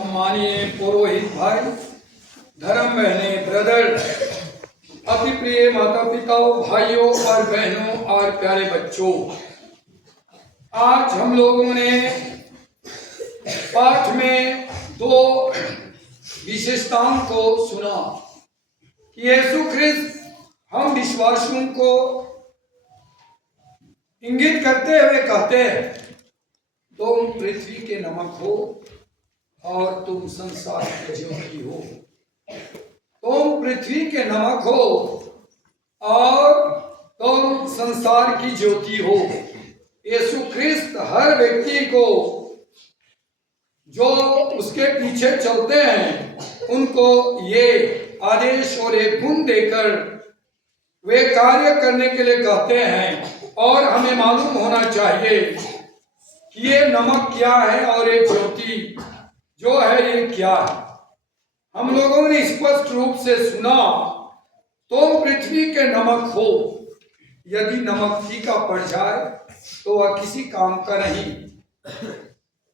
सम्मानीय पुरोहित भाई, धर्म बहने, ब्रदर, अति प्रिय माता पिताओं, भाइयों और बहनों और प्यारे बच्चों, आज हम लोगों ने पाठ में दो विशेषताओं को सुना कि यीशु ख्रिस्त हम विश्वासियों को इंगित करते हुए कहते हैं, तुम पृथ्वी के नमक हो और तुम संसार की ज्योति हो। तुम पृथ्वी के नमक हो और तुम संसार की ज्योति हो। यीशु ख्रिस्त हर व्यक्ति को जो उसके पीछे चलते हैं उनको ये आदेश और एक गुण देकर वे कार्य करने के लिए कहते हैं। और हमें मालूम होना चाहिए कि ये नमक क्या है और ये ज्योति जो है ये क्या है। हम लोगों ने स्पष्ट रूप से सुना, तुम पृथ्वी के नमक हो। यदि नमक फीका पड़ जाए तो वह किसी काम का नहीं,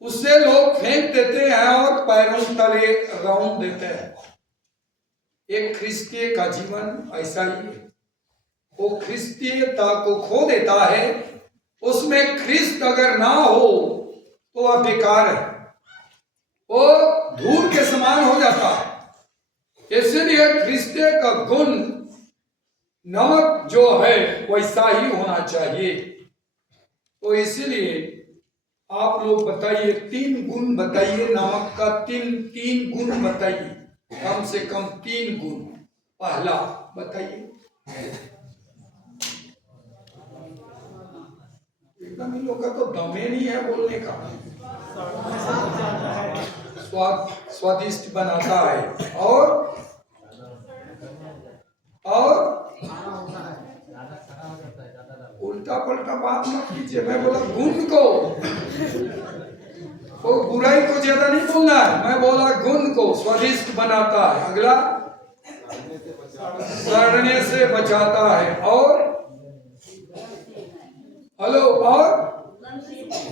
उससे लोग फेंक देते हैं और पैरों तले रौंद देते हैं। एक ख्रिस्तीय का जीवन ऐसा ही है, वो ख्रिस्तीयता को खो देता है। उसमें ख्रिस्त अगर ना हो तो वह बेकार है, वो धूल के समान हो जाता है। इसलिए ख्रिस्तीय का गुण नमक जो है वैसा ही होना चाहिए। तो इसलिए आप लोग बताइए, 3 गुण बताइए नमक का, तीन गुण बताइए, कम से कम 3 गुण। पहला बताइए। एकदम इन लोगों का तो दमे नहीं है बोलने का। स्वादिष्ट बनाता है और उल्टा पलटा बात मत कीजिए। मैं बोला गुण को, वो बुराई को ज्यादा नहीं बोलना है। मैं बोला गुण को स्वादिष्ट बनाता है। अगला सड़ने से बचाता है और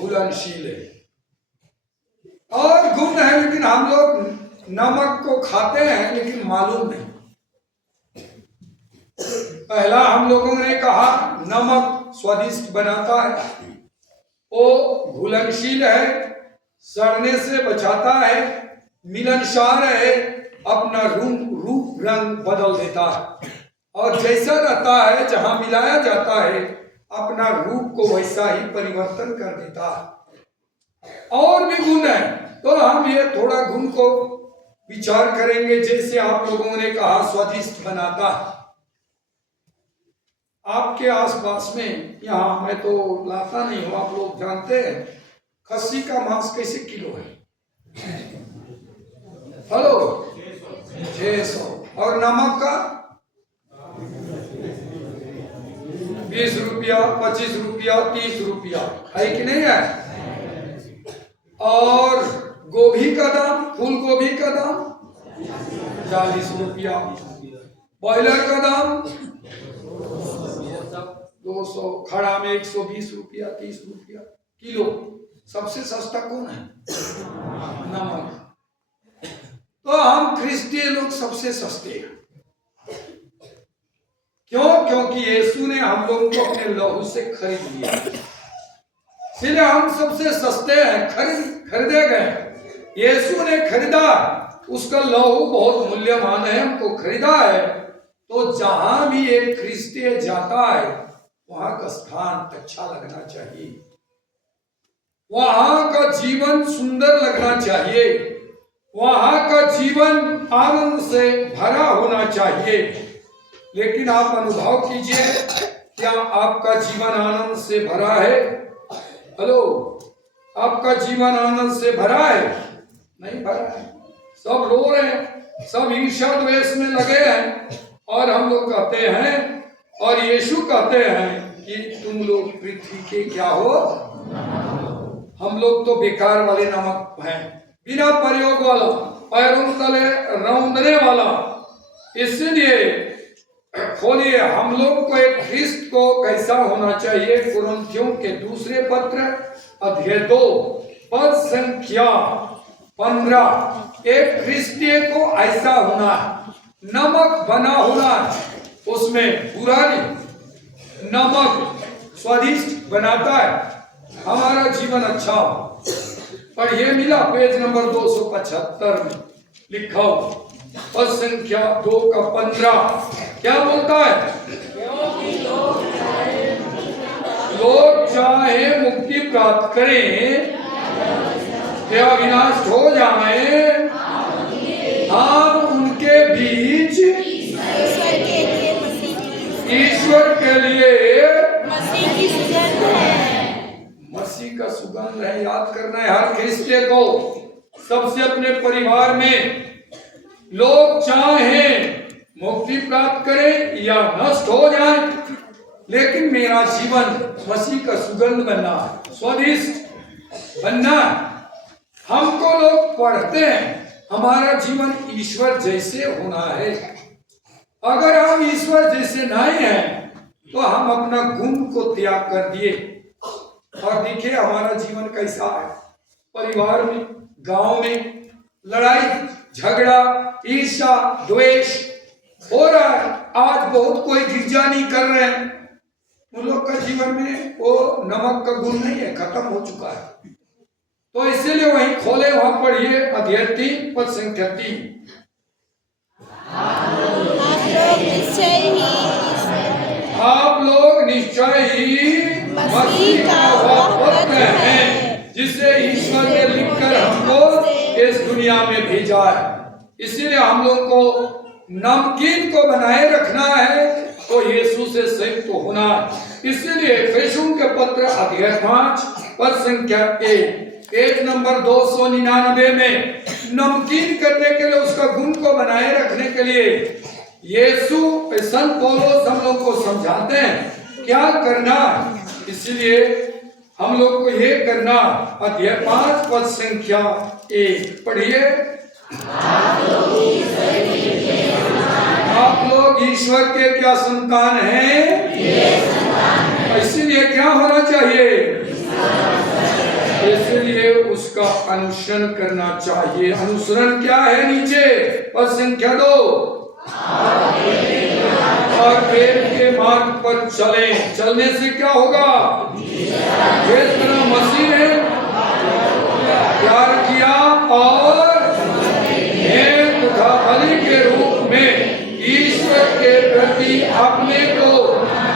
घुलनशील है। और गुण है, लेकिन हम लोग नमक को खाते हैं लेकिन मालूम नहीं। पहला हम लोगों ने कहा नमक स्वादिष्ट बनाता है, वो घुलनशील है, सड़ने से बचाता है, मिलनसार है, अपना रूप रंग बदल देता है और जैसा रहता है जहां मिलाया जाता है अपना रूप को वैसा ही परिवर्तन कर देता है। और भी गुण है, तो हम ये थोड़ा गुण को विचार करेंगे। जैसे आप लोगों ने कहा स्वादिष्ट बनाता है। आपके आसपास में, यहाँ मैं तो लाता नहीं हूं, आप लोग जानते हैं खस्सी का मांस कैसे किलो है? हेलो, 600। और नमक का 20 रुपया, 25 रुपया, 30 रुपया, है कि नहीं है? और गोभी का दाम, फूल गोभी का दाम 40 रुपया, बॉयलर का दाम 200, खड़ा में 120 रुपया, 30 रुपया किलो। सबसे सस्ता कौन है? नमक। तो हम ख्रिस्तीय लोग सबसे सस्ते हैं। क्यों? क्योंकि यीशु ने हम लोगों को अपने लहू से खरीद लिया, इसलिए हम सबसे सस्ते हैं, खरीदे गए। यीशु ने खरीदा, उसका लहू बहुत मूल्यवान है, हमको खरीदा है। तो जहां भी एक ख्रिस्तीय जाता है वहां का स्थान अच्छा लगना चाहिए, वहां का जीवन सुंदर लगना चाहिए, वहां का जीवन आनंद से भरा होना चाहिए। लेकिन आप अनुभव कीजिए, क्या आपका जीवन आनंद से भरा है? हेलो, आपका जीवन आनंद से भरा है? नहीं भरा है। सब रो रहे हैं, सब ईर्ष्या द्वेष में लगे हैं। और हम लोग कहते हैं, और यीशु कहते हैं कि तुम लोग पृथ्वी के क्या हो? हम लोग तो बेकार वाले नमक हैं, बिना प्रयोग वाला, पैरों तले रौंदने वाला। इसलिए खोलिए, हम लोग को एक ख्रिस्त को कैसा होना चाहिए? कुरिन्थियों के दूसरे पत्र अध्याय 2 पद संख्या 15 एक ख्रिस्तीय को ऐसा होना है, नमक बना होना है, उसमें बुरा नहीं, नमक स्वादिष्ट बनाता है, हमारा जीवन अच्छा हो। पर यह मिला पेज नंबर 275 में लिखा हो, पद संख्या 2 का 15 क्या बोलता है? लोग चाहे मुक्ति प्राप्त करें या विनाश हो जाए, हम उनके बीच ईश्वर के लिए मसीह का सुगंध है। याद करना है हर ख्रिस्तीय को, सबसे अपने परिवार में लोग चाहे मुक्ति प्राप्त करें या नष्ट हो जाए, लेकिन मेरा जीवन मसीह का सुगंध बनना है, स्वादिष्ट बनना है। हमको लोग पढ़ते हैं, हमारा जीवन ईश्वर जैसे होना है। अगर हम ईश्वर जैसे नहीं हैं तो हम अपना गुण को त्याग कर दिए। और देखिए हमारा जीवन कैसा है, परिवार में, गांव में लड़ाई झगड़ा ईर्ष्या द्वेष हो रहा है। आज बहुत कोई गिरजा नहीं कर रहे हैं, उन लोग का जीवन में वो नमक का गुण नहीं है, खत्म हो चुका है। तो इसीलिए वहीं खोले, वहां पढ़िए अध्याय 3 पद संख्या 3। आप लोग निश्चय ही मसीह का वह पुत्र हैं, जिसे ईश्वर ने लिखकर हमको इस दुनिया में भेजा है। इसीलिए हम लोग को नमकीन को बनाए रखना है तो यीशु से संयुक्त होना है। इसीलिए एफेसियों के पत्र अध्याय 5 पद संख्या 1 पेज नंबर 299 में नमकीन करने के लिए, उसका गुण को बनाए रखने के लिए यीशु संत पौलुस हम लोग को समझाते हैं क्या करना है। इसलिए हम लोग को ये करना, अध्याय 5 पद संख्या 1 पढ़िए। आप लोग ईश्वर के क्या संतान हैं? इसीलिए क्या होना चाहिए? इसलिए उसका अनुसरण करना चाहिए। अनुसरण क्या है? नीचे पद संख्या 2, और प्रेम के मार्ग पर चले। चलने से क्या होगा? जिस तरह मसीह ने प्यार किया और एक तथा बलि के रूप में ईश्वर के प्रति अपने को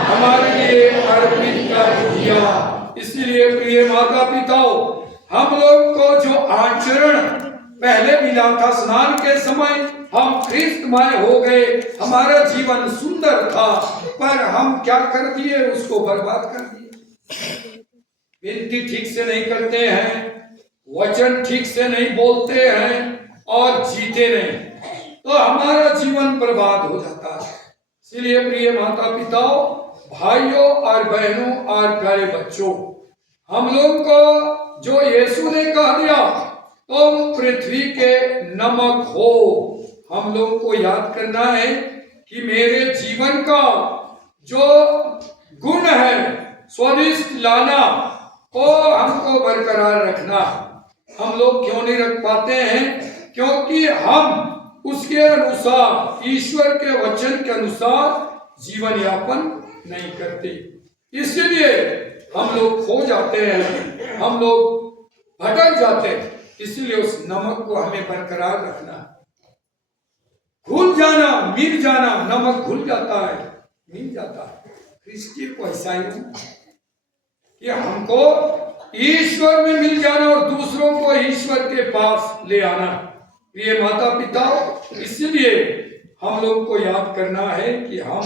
हमारे लिए अर्पित कर दिया। इसीलिए प्रिय माता पिताओं, हम लोग को जो आचरण पहले मिला था स्नान के समय, हम ख्रिस्तमय हो गए, हमारा जीवन सुंदर था, पर हम क्या कर दिए? उसको बर्बाद कर दिए। विनती ठीक से नहीं करते हैं, वचन ठीक से नहीं बोलते हैं और जीते नहीं, तो हमारा जीवन बर्बाद हो जाता है। इसलिए प्रिय माता पिताओं, भाइयों और बहनों और प्यारे बच्चों, हम लोग को जो यीशु ने कह दिया तुम पृथ्वी के नमक हो, हम लोग को याद करना है कि मेरे जीवन का जो गुण है स्वादिष्ट लाना, वो हमको बरकरार रखना। हम लोग क्यों नहीं रख पाते हैं? क्योंकि हम उसके अनुसार, ईश्वर के वचन के अनुसार जीवन यापन नहीं करते। इसलिए हम लोग खो जाते हैं, हम लोग भटक जाते हैं। इसलिए उस नमक को हमें बरकरार रखना। घुल जाना, मिल जाना, नमक घुल जाता है, मिल जाता है। क्रिस्टी को ऐसा ही कि हमको ईश्वर में मिल जाना और दूसरों को ईश्वर के पास ले आना। प्रिय माता पिता, इसलिए हम लोग को याद करना है कि हम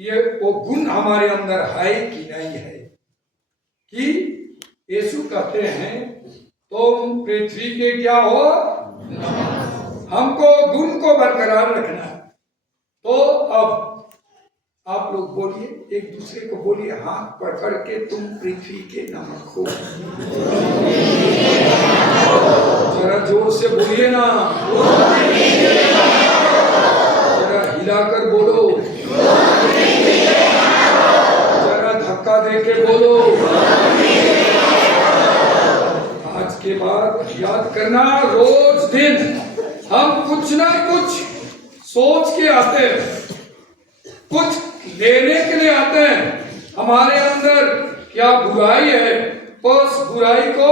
ये वो गुण हमारे अंदर है कि नहीं है। कि यीशु कहते हैं तुम पृथ्वी के क्या हो? हमको गुण को बरकरार रखना है। तो अब आप लोग बोलिए, एक दूसरे को बोलिए, हाथ पकड़ के तुम पृथ्वी के नमक हो। जरा जोर से बोलिए ना, जरा हिलाकर बोलो, जरा धक्का देके बोलो। आज उसके बाद याद करना, रोज दिन हम कुछ ना कुछ सोच के आते हैं, कुछ लेने के लिए आते हैं। हमारे अंदर क्या बुराई है, उस बुराई को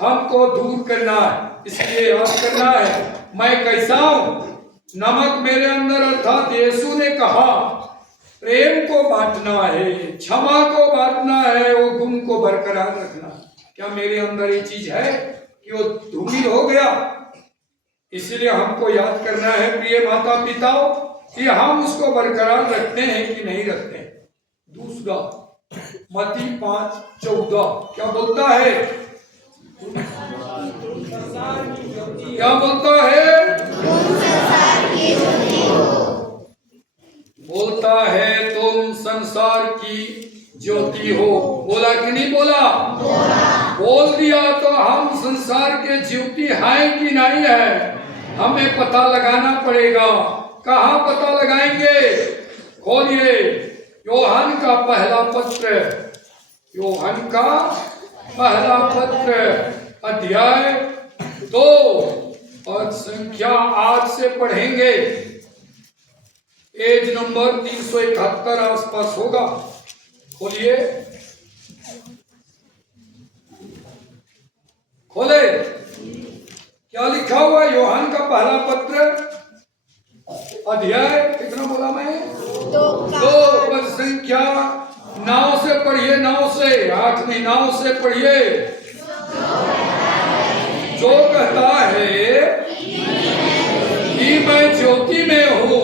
हमको दूर करना है। इसलिए याद करना है मैं कैसा हूं। नमक मेरे अंदर अर्थात यीशु ने कहा प्रेम को बांटना है, क्षमा को बांटना है, वो गुण को बरकरार रखना। क्या मेरे अंदर ये चीज है कि वो धूमिल हो गया? इसलिए हमको याद करना है प्रिय माता पिताओं कि हम उसको बरकरार रखते हैं कि नहीं रखते हैं। दूसरा मत्ती 5:14 क्या बोलता है? क्या बोलता है? बोलता है तुम संसार की ज्योति हो। बोला कि नहीं बोला? बोल दिया। तो हम संसार के ज्योति हैं कि नहीं है, हमें पता लगाना पड़ेगा। कहाँ पता लगाएंगे? खोलिए यूहन्ना का पहला पत्र, यूहन्ना का पहला पत्र अध्याय 2 और संख्या 8 से पढ़ेंगे। पेज नंबर 371 आसपास होगा। खोलिए, खोले। क्या लिखा हुआ? यूहन्ना का पहला पत्र अध्याय कितना बोला मैं? 2 संख्या 9 से पढ़िए। 9 से 8 नहीं, 9 से पढ़िए। जो कहता है कि मैं ज्योति में हूँ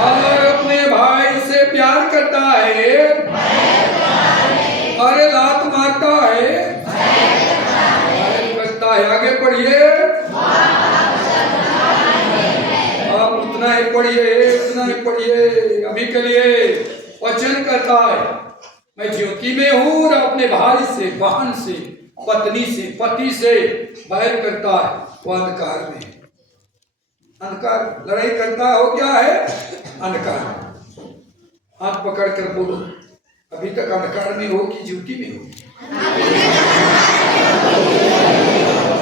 और अपने भाई से प्यार करता है, अरे लात मारता है, करता है। आगे पढ़िए, आप उतना ही पढ़िए, उतना ही पढ़िए। अभी के लिए वचन करता है मैं ज्योति में हूँ और अपने भाई से, बहन से, पत्नी से, पति से बैर करता है, वो अंधकार में है। अंधकार लड़ाई करता है, वो क्या है? अंधकार। हाथ पकड़ कर बोलो, अभी तक अंधकार में हो कि ज्योति में हो?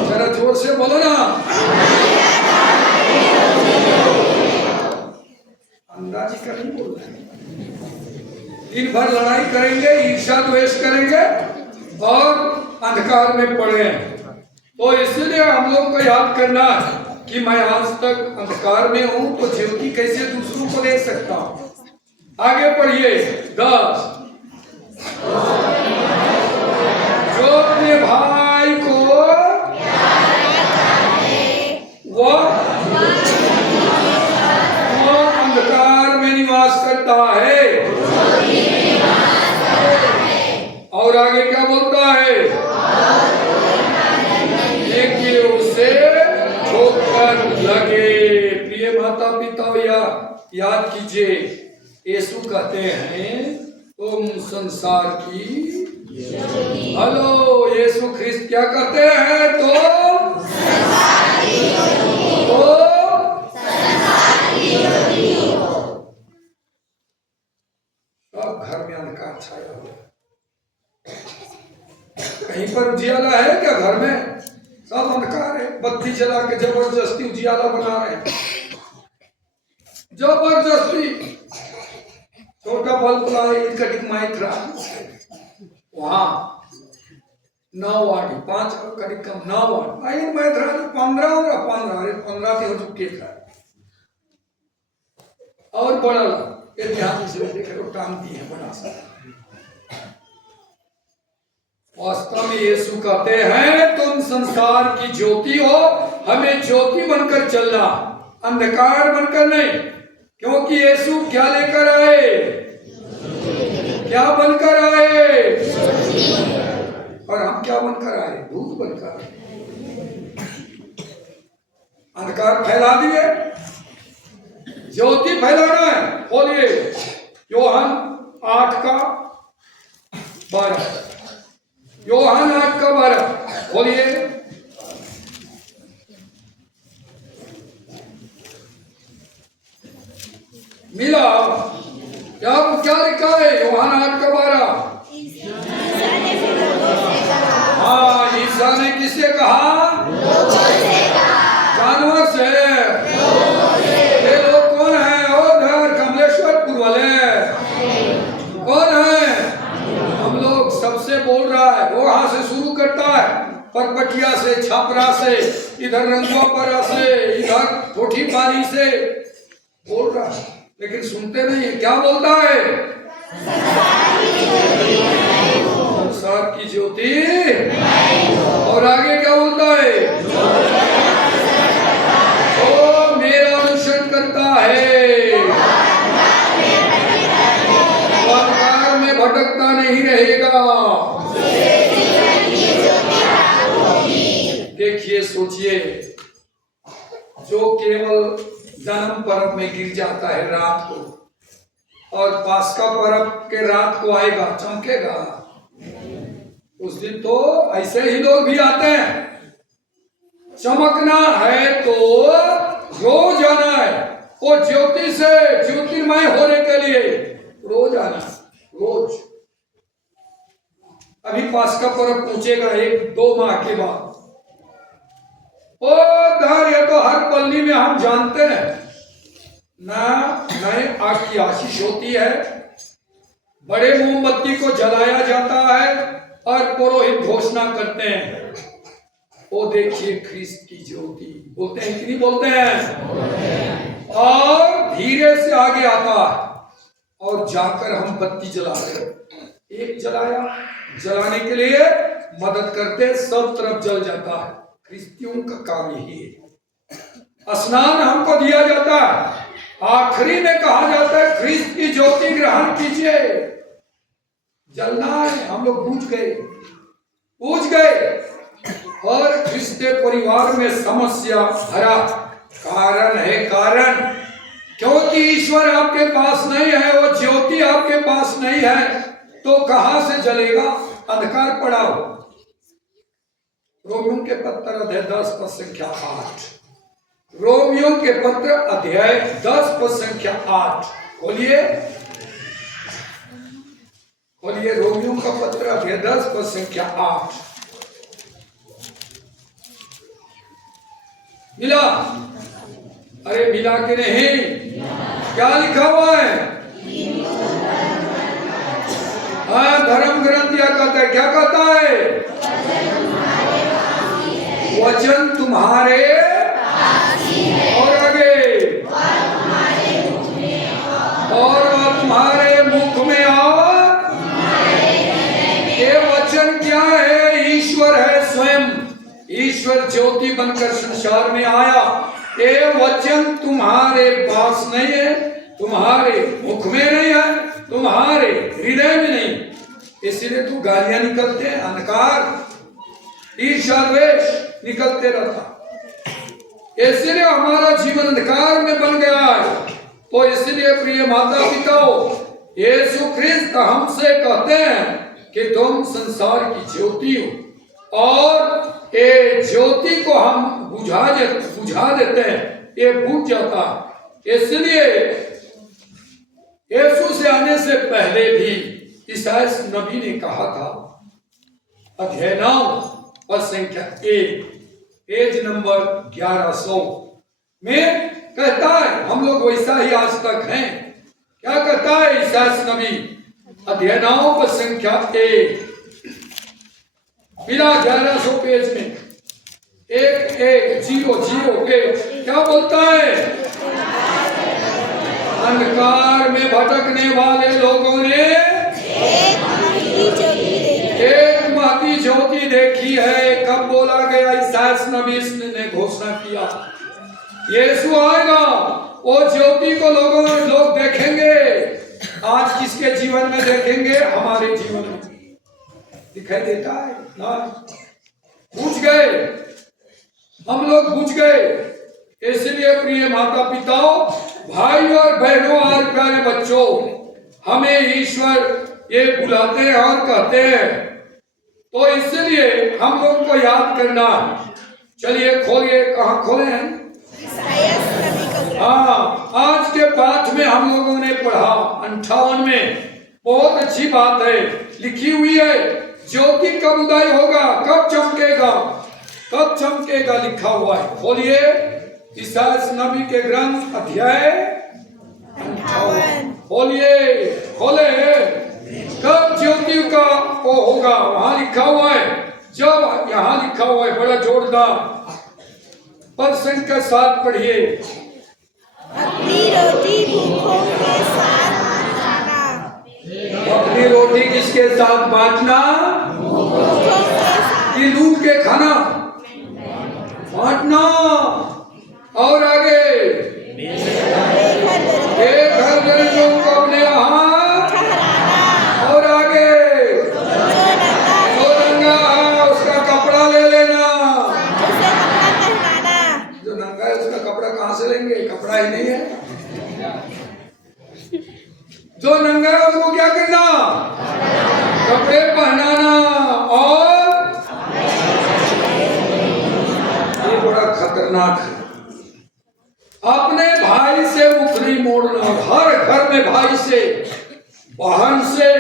जरा जोर से बोलो ना। अंदाजी का नहीं बोल रहे। दिन भर लड़ाई करेंगे, ईर्ष्या द्वेष करेंगे और अंधकार में पड़े हैं। तो इसलिए हम लोग को याद करना है कि मैं आज तक अंधकार में हूं तो ज्योति कैसे दूसरों को दे सकता हूं। आगे पढ़िए 10। जो अपने भाई को वो अंधकार में निवास करता है। और आगे क्या बोलता है? देखिए उसे ठोकर लगे। प्रिय माता पिता याद कीजिए, यीशु कहते हैं तुम संसार की, हेलो, यीशु ख्रिस्त क्या कहते हैं? तुम संसार की ज्योति हो। सब घर में अंधकार छाया हुआ है। कहीं पर उजियाला है क्या? घर में सब अंधकार है। बत्ती जला के जबरदस्ती उजियाला बना रहे हैं, जबरदस्ती। छोटा बल्ब लाए, कटिंग माइक वहां 9 वाट, 5 करीब कम 9 वाट। आई मैं 15 और 15, अरे 15 के हो चुके था। और बड़ा ये ध्यान से देख रहे हो, टांगती है बड़ा सा। वास्तव में यीशु कहते हैं तुम संसार की ज्योति हो। हमें ज्योति बनकर चलना, अंधकार बनकर नहीं। क्योंकि यीशु क्या लेकर आए? क्या बनकर आए? और हम क्या बनकर आए? दूध बनकर आए। अंधकार फैला दिए, ज्योति फैलाना है। बोलिए यूहन्ना 8:12। यूहन्ना 8:12 बोलिए। मिला? क्या लिखा है? यूहन्ना 8:12। किससे कहा? जानवर से। ये लोग कौन है? उधर कमलेश्वरपुर वाले कौन है? हम लोग सबसे बोल रहा है। वो वहां से शुरू करता है, परपटिया से, छापरा से, इधर रंगवापरा से, इधर कोठी पानी से बोल रहा है, लेकिन सुनते नहीं है। क्या बोलता है? संसार की ज्योति। और आगे क्या बोलता है? जो मेरा अनुसरण करता है वो अंधकार में भटकता नहीं रहेगा। देखिए, सोचिए, जो केवल जन्म पर्व में गिर जाता है रात को, और पास्का पर्व के रात को आएगा, चमकेगा। उस दिन तो ऐसे ही लोग भी आते हैं। चमकना है तो रोज आना है, वो ज्योति से ज्योतिर्मय होने के लिए रोज आना, रोज। अभी पास्का पर्व पहुंचेगा 1-2 माह के बाद। ओ धैर्य तो हर पल्ली में हम जानते हैं ना, नए आग की आशीष होती है, बड़े मोमबत्ती को जलाया जाता है और पुरोहित घोषणा करते हैं, वो देखिए ख्रिस्त की ज्योति। बोलते हैं कि नहीं बोलते हैं? और धीरे से आगे आता है और जाकर हम बत्ती जलाते हैं। एक जलाया, जलाने के लिए मदद करते, सब तरफ जल जाता है। ख्रिस्तियों का काम यही है। स्नान हमको दिया जाता है, आखिरी में कहा जाता है ख्रिस्त की ज्योति ग्रहण कीजिए। जलना है, हम लोग बूझ गए। और ख्रिस्त परिवार में समस्या भरा कारण है। कारण क्योंकि ईश्वर आपके पास नहीं है, वो ज्योति आपके पास नहीं है, तो कहां से जलेगा? अंधकार पड़ा हो। रोमियों के पत्र अध्याय 10 पद संख्या 8। रोमियों के पत्र अध्याय 10 पद संख्या 8 खोलिए। रोमियों का पत्र अध्याय 10 पद संख्या 8 मिला? अरे मिला के नहीं? क्या लिखा हुआ है? हाँ, धर्म ग्रंथ क्या कहता है? क्या कहता है? वचन तुम्हारे और आगे और वह तुम्हारे मुख में और ये वचन क्या है? ईश्वर है स्वयं। ईश्वर ज्योति बनकर संसार में आया। ये वचन तुम्हारे पास नहीं है, तुम्हारे मुख में नहीं है, तुम्हारे हृदय में नहीं, इसलिए तू गालियां निकलते हैं, अंधकार, ईर्ष्या द्वेष निकलते रहता, इसलिए हमारा जीवन अंधकार में बन गया है। तो इसलिए प्रिय माता पिताओं, यीशु ख्रिस्त हमसे कहते हैं कि तुम संसार की ज्योति हो, और ये ज्योति को हम बुझा देते हैं, ये बुझ जाता। इसलिए यीशु से आने से पहले भी ईसायाह नबी ने कहा था, अध्याय 9 पद संख्या 1, पेज नंबर 1100 में कहता है, हम लोग वैसा ही आज तक हैं। क्या कहता है ईसायाह नबी? अध्याय 9 पद संख्या 1 मिला 1100 पेज में 1100 के क्या बोलता है? अंधकार में भटकने वाले लोगों ने एक महती ज्योति देखी है। कब बोला गया? ईसायाह नबी ने घोषणा किया, यीशु आएगा, वो ज्योति को लोग देखेंगे। आज किसके जीवन में देखेंगे? हमारे जीवन में दिखाई देता है ना? बुझ गए, हम लोग बुझ गए। इसलिए प्रिय माता पिताओं, भाई और बहनों और प्यारे बच्चों, हमें ईश्वर ये बुलाते हैं और कहते हैं, तो इसलिए हम लोग को याद करना। चलिए खोलिए, कहाँ खोले हैं? हाँ, आज के पाठ में हम लोगों ने पढ़ा 58 में, बहुत अच्छी बात है, लिखी हुई है, ज्योति कब उदय होगा, कब चमकेगा? कब चमकेगा लिखा हुआ है। खोलिए ईसायाह नबी के ग्रंथ अध्याय 58। खोलिए, खोले। कब ज्योति का वो होगा, वहां लिखा हुआ है। जब यहाँ लिखा हुआ है, बड़ा जोरदार पद संख्या के साथ पढ़िए। अपनी रोटी भूखों के साथ खाना। अपनी रोटी किसके साथ बांटना? भूखों के साथ। कि लूट के खाना, बांटना। और आगे एक घर दरिद्रों को अपने यहाँ ठहराना। और आगे जो नंगा है उसका कपड़ा ले लेना। उसे कपड़ा पहनाना। जो नंगा है उसका कपड़ा कहाँ से लेंगे? कपड़ा ही नहीं है। जो नंगा है उसको क्या करना? कपड़े पहनाना। और ये बड़ा खतरनाक है, अपने भाई से मुखरी मोड़ना। हर घर में भाई से, बहन से,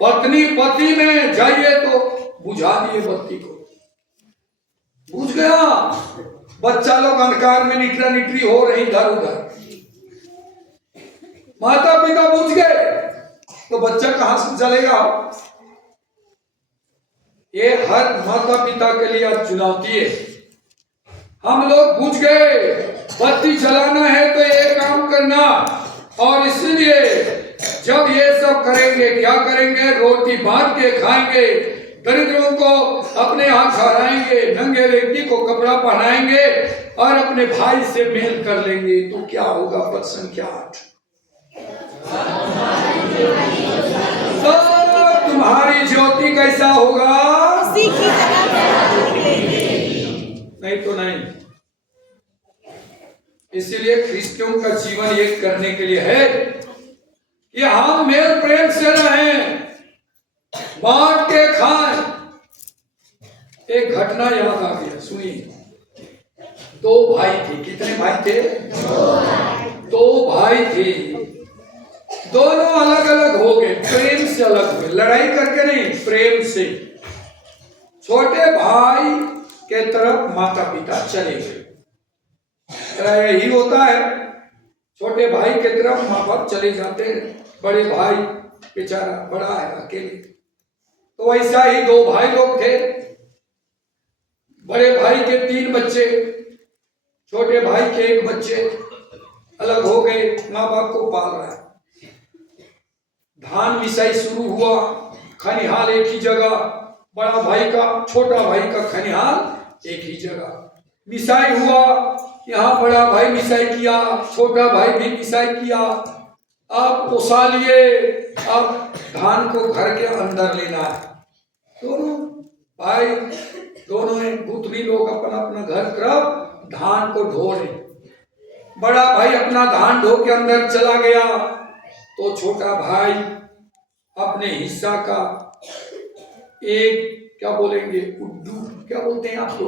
पत्नी पति में जाइए तो बुझा दिए बत्ती को, बुझ गया। बच्चा लोग अंधकार में निटरा निटरी हो रही इधर उधर, माता पिता बुझ गए तो बच्चा कहां से चलेगा? ये हर माता पिता के लिए आज चुनौती है। हम लोग बुझ गए, बत्ती जलाना है तो ये काम करना। और इसलिए जब ये सब करेंगे, क्या करेंगे? रोटी बांट के खाएंगे, दरिद्रों को अपने यहाँ ठहराएंगे, नंगे व्यक्ति को कपड़ा पहनाएंगे और अपने भाई से मेल कर लेंगे तो क्या होगा? पद संख्या 8। तो तुम्हारी ज्योति कैसा होगा? उसी की तरह नहीं तो नहीं। इसीलिए क्रिश्चियों का जीवन ये करने के लिए है कि हम मेल प्रेम से रहें, बांट के खाएं। एक घटना याद आ गया, सुनिए। 2 भाई थे। कितने भाई थे? 2 भाई थे। दोनों अलग अलग हो गए, प्रेम से अलग हुए, लड़ाई करके नहीं, प्रेम से। छोटे भाई के तरफ माता पिता चले गए। यही होता है, छोटे भाई के तरफ माँ बाप चले जाते हैं, बड़े भाई बेचारा बड़ा है अकेले। तो वैसा ही 2 भाई लोग थे। बड़े भाई के 3 बच्चे, छोटे भाई के 1 बच्चे, अलग हो गए, माँ बाप को पाल रहा है। धान मिसाई शुरू हुआ, खनिहाल एक ही जगह, बड़ा भाई का छोटा भाई का खनिहाल एक ही जगह। मिसाई हुआ, यहाँ बड़ा भाई मिसाई किया, छोटा भाई भी मिसाई किया। अब ओसा लिए, अब धान को घर के अंदर लेना है। दोनों भाई, दोनों पुत्री लोग अपना अपना घर तरफ धान को ढो रहे। बड़ा भाई अपना धान ढो के अंदर चला गया तो छोटा भाई अपने हिस्सा का एक, क्या बोलेंगे, उड्डू, क्या बोलते हैं आपको,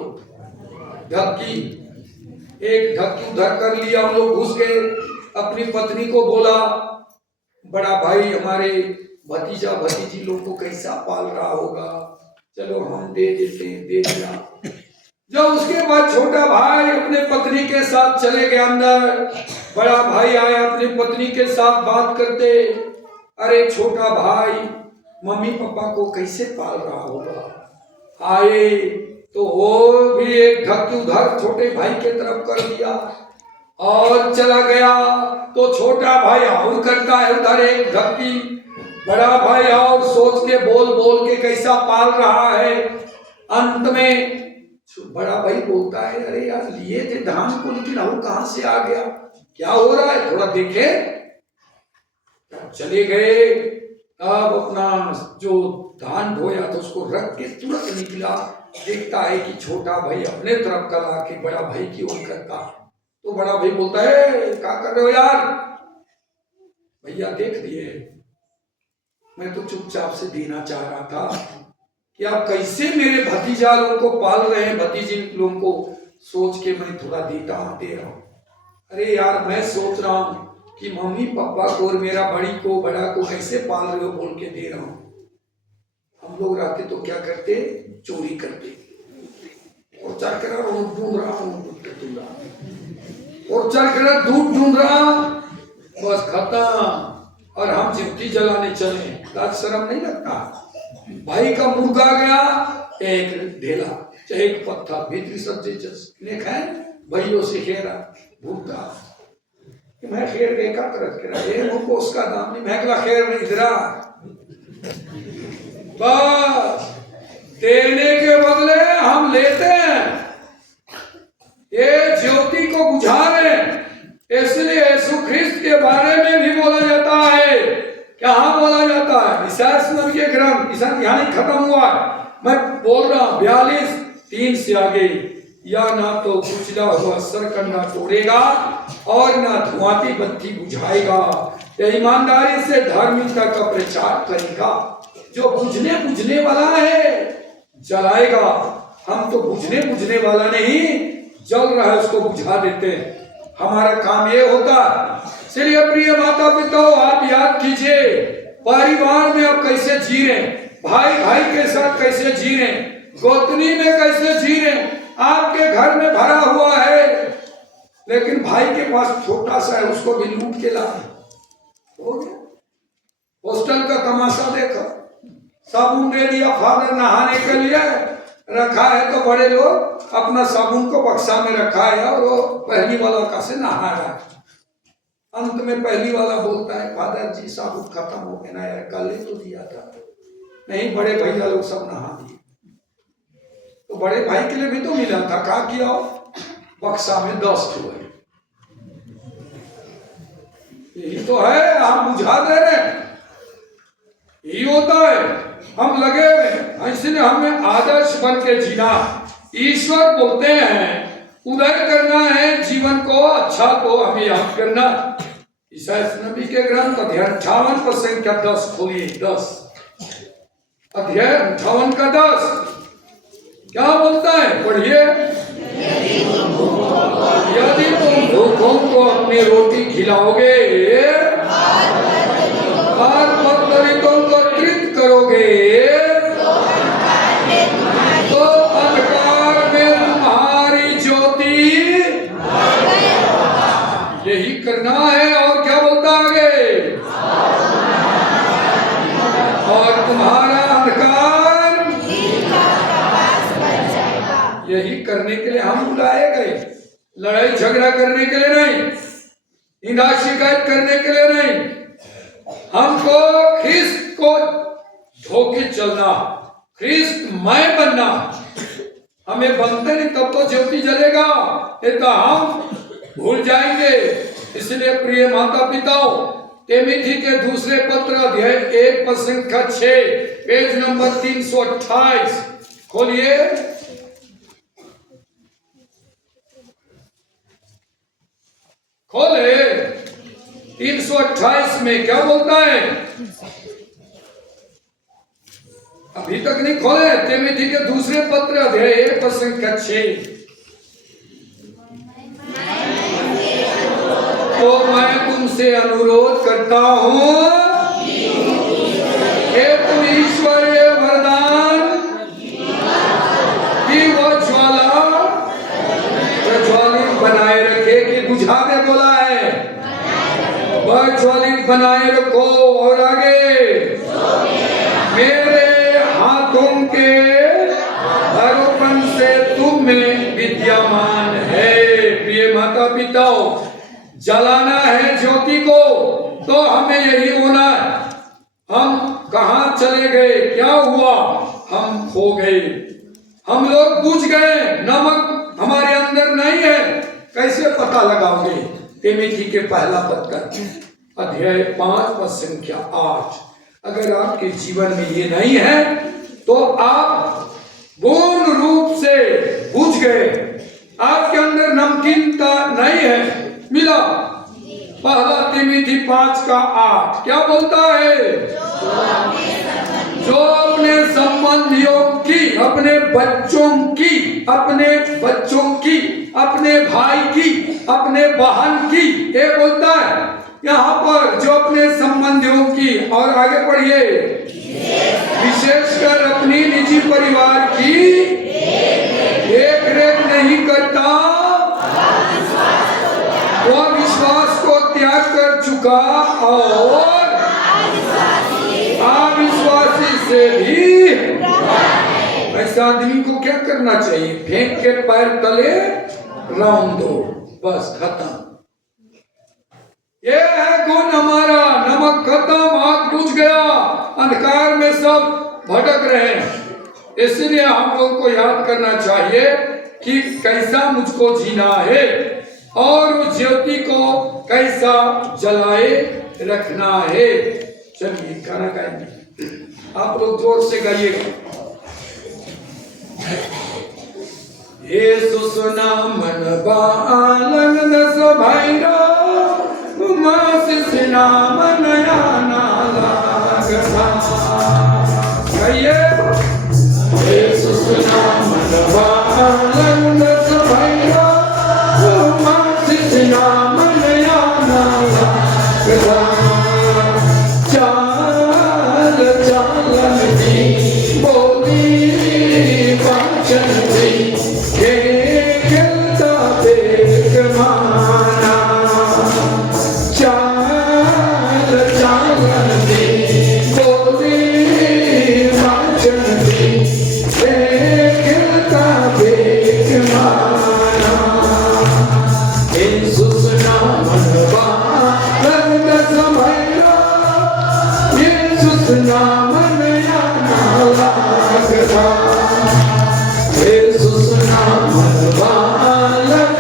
ढक्की, एक ढक्की उधर कर लिया। हम लोग घुस गए। अपनी पत्नी को बोला, बड़ा भाई हमारे भतीजा भतीजी लोग को कैसा पाल रहा होगा, चलो हम दे देते हैं, दे दिया। जब उसके बाद छोटा भाई अपने पत्नी के साथ चले गए अंदर, बड़ा भाई आया अपनी पत्नी के साथ बात करते, अरे छोटा भाई मम्मी पापा को कैसे पाल रहा होगा। आए तो वो भी एक ढक्की उधर छोटे भाई के तरफ कर दिया और चला गया। तो छोटा भाई और करता है उधर एक ढक्की, बड़ा भाई और सोच के बोल बोल के कैसा पाल रहा है। अंत में बड़ा भाई बोलता है, अरे यार लिए थे धान को, लेकिन और कहां से आ गया, क्या हो रहा है, थोड़ा देखे। चले गए, अब अपना जो धान ढोया था उसको रख के तुरंत निकला, देखता है कि छोटा भाई अपने तरफ का ला के बड़ा भाई की ओर करता। तो बड़ा भाई बोलता है, क्या कर रहे हो यार? भैया देख लिए, मैं तो चुपचाप से देना चाह रहा था कि आप कैसे मेरे भतीजा लोगों को पाल रहे हैं, भतीजी लोगों को सोच के मैं थोड़ा देता हूं, दे रहा हूं। अरे यार मैं सोच रहा हूं कि मम्मी पापा को और मेरा बड़ी को बड़ा को कैसे पाल रहे हो बोल के दे रहा हूं। हम लोग रहते तो क्या करते, चोरी करते। और चल के रोड ढूंढ रहा हूँ, और चल के दूध ढूंढ रहा, बस खत्म। और हम चिट्ठी जलाने चले, लाज शर्म नहीं लगता? भाई का मुर्गा गया, एक ढेला चाहे एक पत्थर भीतरी सब्जी ने खाए, भाइयों से खेरा भूखा कि मैं खेर के का तरफ करा ये मुझको उसका दाम नहीं, मैं कला खेर में इधरा बस देने के बदले हम लेते हैं। ये ज्योति को बुझा रहे, इसलिए यीशु ख्रिस्त के बारे में भी बोला जाता है। क्या बोला जाता है? ईसाई नबी के ग्रंथ, ईसाई यहाँ खत्म हुआ, मैं बोल रहा हूँ 42:3 से आगे, या ना तो कुचला हुआ सरकंडा तोड़ेगा और ना धुआंती बत्ती बुझाएगा, या ईमानदारी से धार्मिकता का प्रचार करेगा। जो बुझने वाला है जलाएगा, हम तो बुझने वाला नहीं, जल रहा है उसको बुझा देते हैं। हमारा काम ये होता। इसलिए प्रिय माता पिताओं, आप याद कीजिए परिवार में आप कैसे जी रहे, भाई के साथ कैसे जी रहे, गोतनी में कैसे जी रहे। आपके घर में भरा हुआ है, लेकिन भाई के पास छोटा सा है, उसको भी लूट के ला हो गया। हॉस्टल का तमाशा देखो, साबुन दे दिया फादर नहाने के लिए, रखा है तो बड़े लोग अपना साबुन को बक्सा में रखा है और वो पहली वाला का से नहा रहा है। अंत में पहली वाला बोलता है, फादर जी साबुन खत्म हो गया ना यार, कल ही तो दिया था। नहीं, बड़े भैया लोग सब नहा दिए। तो बड़े भाई के लिए भी तो मिला था, क्या किया बक्सा में 10 हुए। यही तो है, हम बुझा दे रहे, यही होता है। हम लगे हुए, इसलिए हमें आदर्श बन के जीना। ईश्वर बोलते हैं उदय करना है जीवन को, अच्छा तो हमें याद करना। ईसाई नबी के ग्रंथ अध्याय 58 पर संख्या 10 खोलिए, 10 अध्याय 58 का 10 क्या बोलता है? पढ़िए। यदि तुम भूखों को अपनी रोटी खिलाओगे और पत्थरों को तृप्त करोगे, तो अंधकार में तुम्हारी ज्योति, यही करना है। और क्या बोलता आगे? और तुम्हारा अंधकार, यही करने के लिए हम बुलाए गए। लड़ाई झगड़ा करने के लिए नहीं, निंदा शिकायत करने के लिए नहीं, हमको ख्रिस्त को धोके चलना, ख्रिस्तमय बनना। हमें बनते नहीं तब तो ज्योति जलेगा, नहीं तो हम भूल जाएंगे। इसलिए प्रिय माता पिताओं, तिमोथी के दूसरे पत्र अध्याय 1 पर संख्या 6 पेज नंबर 328 खोलिए। खोले 328 में क्या बोलता है? अभी तक नहीं खोले। तिमोथी के दूसरे पत्र अध्याय 1 पर संख्या 6। तो मैं तुमसे अनुरोध करता हूं कि तुम ईश्वरीय वरदान की वो ज्वाला प्रज्वलित बनाए रखे, कि बुझा दे बोला है, प्रज्वलित बनाए रखो। और आगे, मेरे हाथों के आरोपण से तुम में विद्यमान है। प्रिय माता पिताओं, जलाना है ज्योति को, तो हमें यही होना है। हम कहां चले गए, क्या हुआ? हम खो गए, हम लोग बुझ गए, नमक हमारे अंदर नहीं है। कैसे पता लगाओगे? तिमोथी के पहला पत्र अध्याय 5 पर संख्या 8। अगर आपके जीवन में ये नहीं है तो आप पूर्ण रूप से बुझ गए, आपके अंदर नमकीनता नहीं है। मिला पहला तिमोथी 5 का 8 क्या बोलता है? जो अपने संबंधियों की, अपने बच्चों की, अपने भाई की, अपने बहन की, ये बोलता है यहाँ पर, जो अपने संबंधियों की। और आगे पढ़िए, विशेषकर अपनी निजी परिवार की देख रेख नहीं करता वह विश्वास को त्याग कर चुका और अविश्वासी से भी। ऐसे आदमी को क्या करना चाहिए? फेंक के पैर तले राउंड दो, बस खत्म। ये है गुण हमारा। नमक खत्म, आग बुझ गया, अंधकार में सब भटक रहे हैं। इसलिए हम लोग को याद करना चाहिए कि कैसा मुझको जीना है और उस ज्योति को कैसा जलाए रखना है। चलिए गाना गाएंगे, आप लोग जोर से गाइएगा। येसुस नामन बालन नस भैरा मासिस नामन याना लागता। गाइए। येसुस नामन बालन नस भैरा मासिस नामन याना लागता। चाल चालन दी बोली वाचन दी खेलता देख माना। चाल चालन दी बोली वाचन दी खेलता देख माना। येसुस नामन बालन नस भैरा येसुस नामन याना लागता। येसुस नामन बालन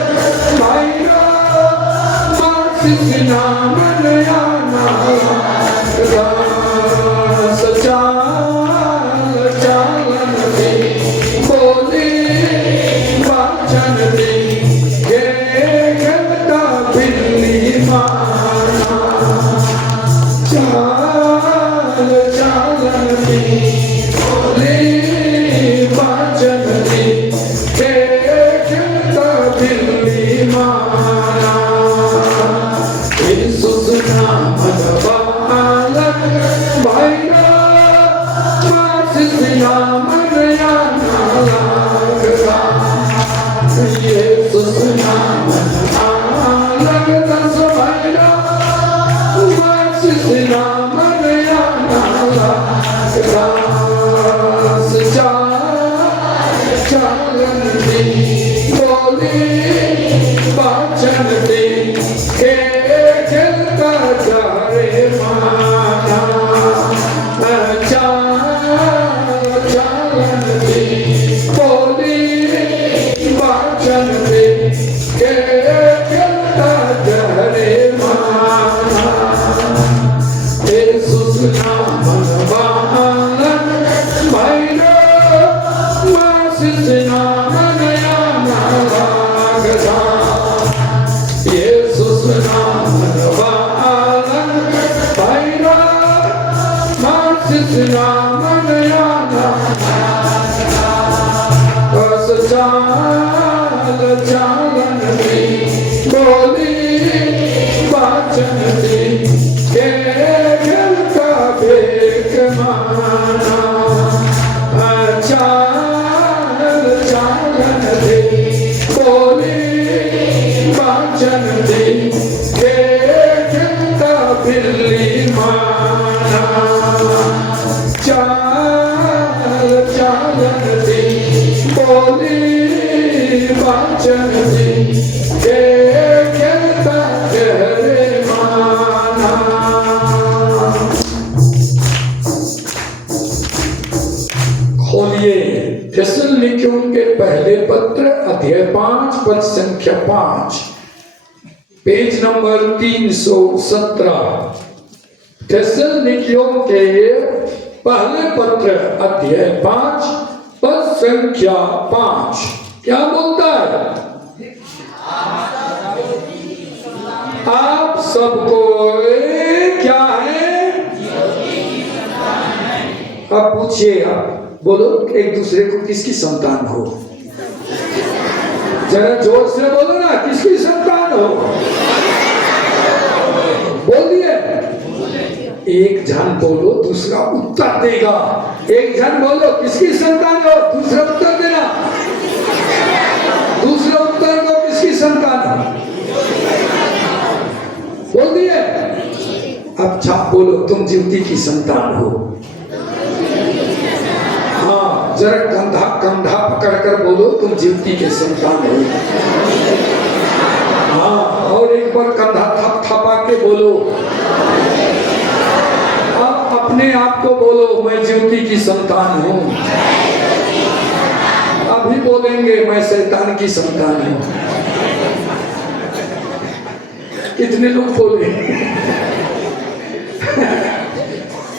भैरा मासिस नामन याना लागता। सचाल चालन दी बोली वाचन दी खेलता बिल्ली माना। चाल चालन दी बोली वाचन दी खेलता बिल्ली माना। येसुस नामन बालन भैरा मासिस नामन याना लागता। येसुस नामन बालन नस भैरा मासिस नामन याना लागता। चालन दी बोली वाचन दी खेलता जारे माना। चालन दी बोली वाचन दी खेलता जारे माना। येसुस नामन बालन भैरा मासिस नामन याना लागता। येसुस नामन बालन भैरा मासिस नामन याना लागता। बस चाल चालन दी बोली वाचन दी खेलता बेक माना। चाल चालन दी बोली वाचन दी खेलता बिल्ली माना। चाल चालन दी बोली वाचन दी खेलता गहरे माना। खोलिए थिस्सलुनीकियों के पहले पत्र अध्याय 5 पद संख्या 5 पेज नंबर 317। थिस्सलुनीकियों के पहले पत्र अध्याय 5 पद संख्या 5 क्या बोलता है? आप सबको क्या है? अब पूछिए, आप बोलो एक दूसरे को किसकी संतान हो? जरा जोर से बोलो ना, किसकी संतान हो? बोलिए। एक जन बोलो दूसरा उत्तर देगा। एक जन बोलो किसकी संतान हो, दूसरा उत्तर देना। संतान हो? बोल दिए। अब छाप बोलो, तुम ज्योति की संतान हो। हाँ, जरा कंधा कंधा पकड़ कर बोलो, तुम ज्योति के संतान हो। हाँ, और एक बार कंधा थपथपा के बोलो। अब अपने आप को बोलो, मैं ज्योति की संतान हूँ। अभी बोलेंगे, मैं शैतान की संतान हूँ। कितने लोग बोले?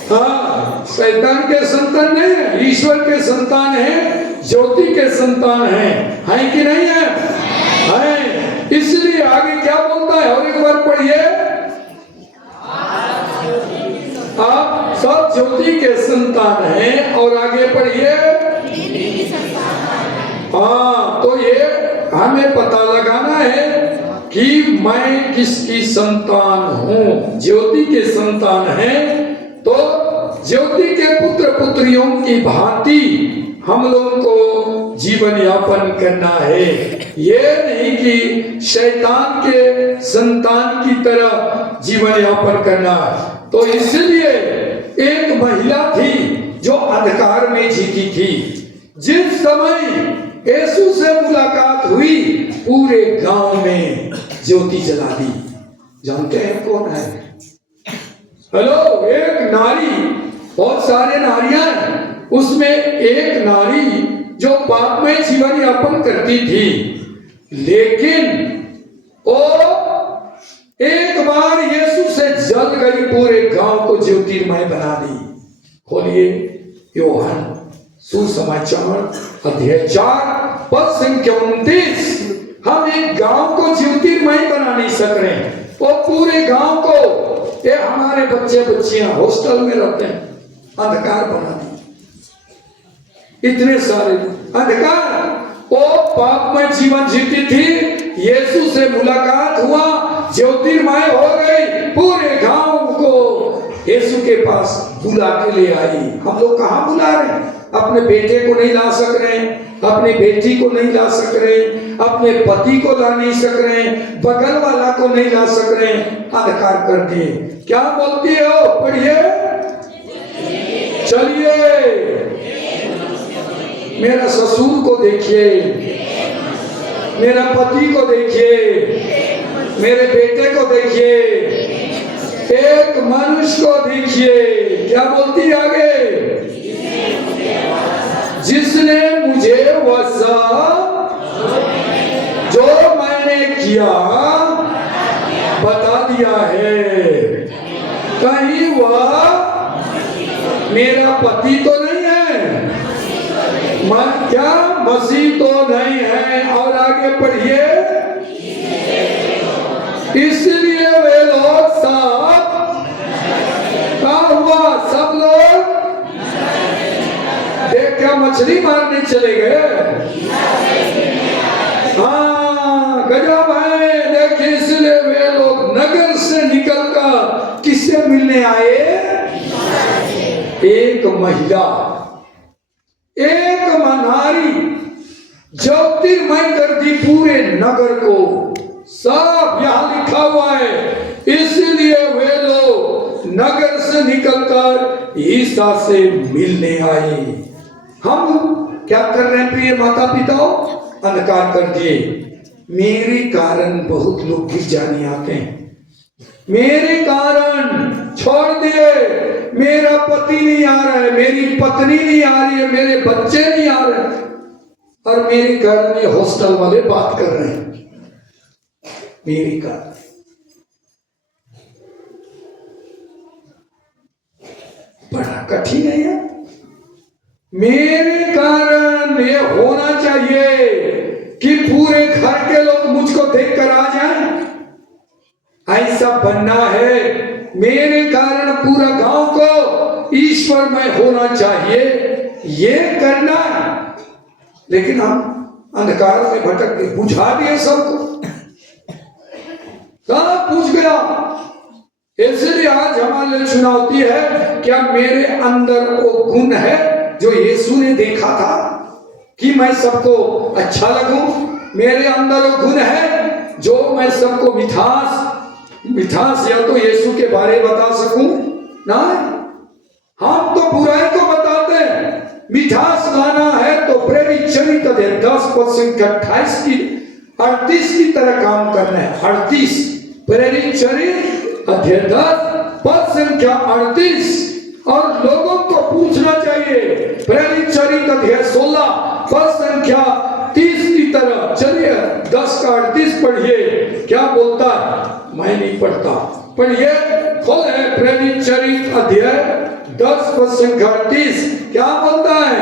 हाँ, शैतान के संतान नहीं है, ईश्वर के संतान है, ज्योति के संतान है कि नहीं है? है। इसलिए आगे क्या बोलता है, और एक बार पढ़िए। आप सब ज्योति के संतान हैं, और आगे पढ़िए। हाँ, तो ये हमें पता लगाना है कि मैं किसकी संतान हूँ। ज्योति के संतान है, तो ज्योति के पुत्र पुत्रियों की भांति हम लोगों को जीवन यापन करना है। ये नहीं कि शैतान के संतान की तरह जीवन यापन करना। तो इसलिए एक महिला थी जो अंधकार में जीती थी। जिस समय यीशु से मुलाकात हुई, पूरे गांव में ज्योति जला दी। जानते हैं कौन है? हेलो, एक नारी, बहुत सारे नारियां हैं, उसमें एक नारी जो पाप में जीवन यापन करती थी, लेकिन वो एक बार यीशु से जल गई, पूरे गांव को ज्योतिर्मय बना दी। खोलिए योहन सुसमाचार अध्याय 4 पद संख्या 29। हम एक गांव को ज्योतिर्मय बना नहीं सक रहे, वो पूरे गांव को, ये हमारे बच्चे बच्चियां हॉस्टल में रहते हैं, अंधकार बना दी। इतने सारे अंधकार, वो पाप में जीवन जीती थी, यीशु से मुलाकात हुआ, ज्योतिर्मय हो गई, पूरे गांव को यीशु के पास बुला के ले आई। हम लोग कहाँ बुला रहे हैं? अपने बेटे को नहीं ला सक रहे, अपनी बेटी को नहीं ला सक रहे, अपने पति को ला नहीं सक रहे, बगल वाला को नहीं ला सक रहे, अंधकार कर दिए। क्या बोलती हो? पढ़िए। चलिए, मेरा ससुर को देखिए, मेरा पति को देखिए, मेरे बेटे को देखिए, एक मनुष्य को देखिए। क्या बोलती आगे? जिसने मुझे वसा जो मैंने किया बता दिया है। कहीं वह मेरा पति तो नहीं है, क्या मसीह तो नहीं है? और आगे पढ़िए। इसलिए वे लोग सब क्या हुआ? सब लोग देख, क्या मछली मारने चले गए? हाँ, गजब है। देखिए, इसलिए वे लोग नगर से निकलकर किससे मिलने आए? एक महिला, एक नारी ज्योतिर्मय कर दी पूरे नगर को। सब यहां लिखा हुआ है। इसलिए वे लोग नगर से निकलकर ईसा से मिलने आए। हम क्या कर रहे हैं प्रिय माता पिताओं? अंधकार कर दिए। मेरे कारण बहुत लोग गिर जाने आते हैं, मेरे कारण छोड़ दिए। मेरा पति नहीं आ रहा है, मेरी पत्नी नहीं आ रही है, मेरे बच्चे नहीं आ रहे, और मेरे घर में हॉस्टल वाले बात कर रहे हैं। मेरे कारण बड़ा कठिन है यार। मेरे कारण ये होना चाहिए कि पूरे घर के लोग मुझको देखकर आ जाएं, ऐसा बनना है। मेरे कारण पूरा गांव को ईश्वरमय होना चाहिए, ये करना। लेकिन हम अंधकार में भटक के बुझा दिए सबको, सब बुझ गया। इसलिए आज हमारे लिए चुनौती है, क्या मेरे अंदर वो गुण है जो यीशु ने देखा था कि मैं सबको अच्छा लगूं? मेरे अंदर वो गुण है मैं सबको मिठास या तो यीशु के बारे में बता सकूं ना, हम तो बुराई को बताते हैं। मिठास लाना है तो प्रेरित चरित्र 10:28 की 38 की तरह काम करना है। 38 प्रेरित चरित्र अध्याय 10:38 और लोगों को पूछना चाहिए। प्रेरित चरित्र अध्याय 16:30 की तरह। चलिए 10:38 पढ़िए, क्या बोलता है? मैं नहीं पढ़ता, पढ़िए, खोले प्रेरित चरित्र अध्याय 10:38 क्या बोलता है?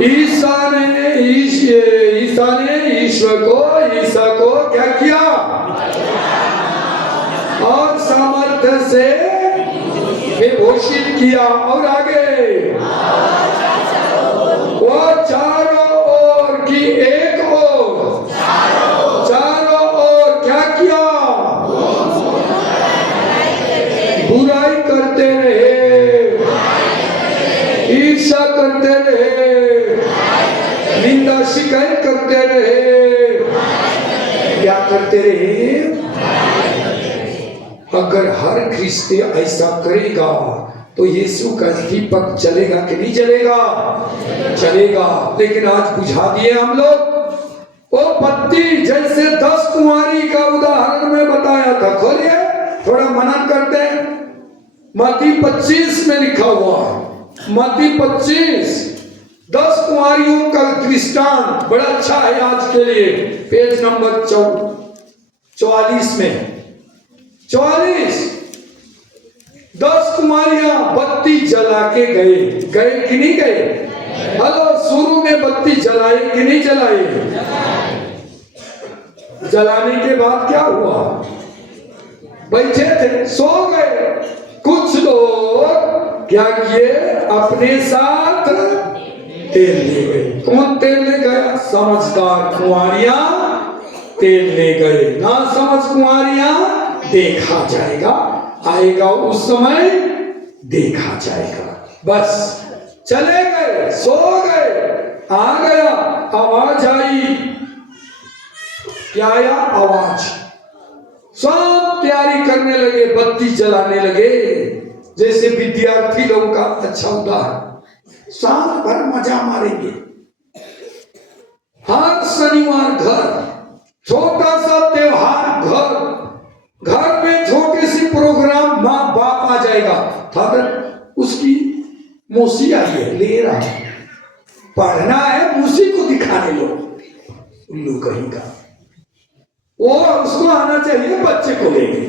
ईसा ने ईसा को क्या किया? और सामर्थ्य से विभूषित किया। और आगे वो चारों ओर की एक ओर, चारों ओर क्या किया? बुराई करते रहे, ईर्ष्या करते रहे, निंदा शिकायत करते रहे। क्या करते रहे? अगर हर ख्रिस्ती ऐसा करेगा तो यीशु का दीपक चलेगा कि नहीं चलेगा? चलेगा। लेकिन आज बुझा दिए हम लोग। वो बत्ती जैसे 10 कुंवारी का उदाहरण में बताया था, खोलिए थोड़ा मनन करते हैं। मत्ती 25 में लिखा हुआ है, मत्ती 25 10 कुंवारियों का दृष्टांत बड़ा अच्छा है आज के लिए। पेज नंबर 44 में 44 10 कुमारियां बत्ती जला के गए कि नहीं गए? हेलो, शुरू में बत्ती जलाई कि नहीं जलाई? जलाने के बाद क्या हुआ? बैठे थे, सो गए। कुछ लोग क्या किए? अपने साथ तेल ले गए। कौन तेल ले गया? समझदार कुंवारियां तेल ले गए। ना समझ कुंवारियां देखा जाएगा, आएगा उस समय देखा जाएगा। बस चले गए, सो गए। आ गया, आवाज आई। क्या आया? आवाज। सब तैयारी करने लगे, बत्ती जलाने लगे। जैसे विद्यार्थी लोगों का अच्छा उदाहरण, साल भर मजा मारेंगे। हर शनिवार घर, छोटा सा त्योहार घर में छोटे से प्रोग्राम, माँ बाप आ जाएगा। फादर उसकी मौसी आई है, ले रहा है, पढ़ना है, मौसी को दिखाने लो। उल्लू कहीं का वो, उसको आना चाहिए, बच्चे को लेके।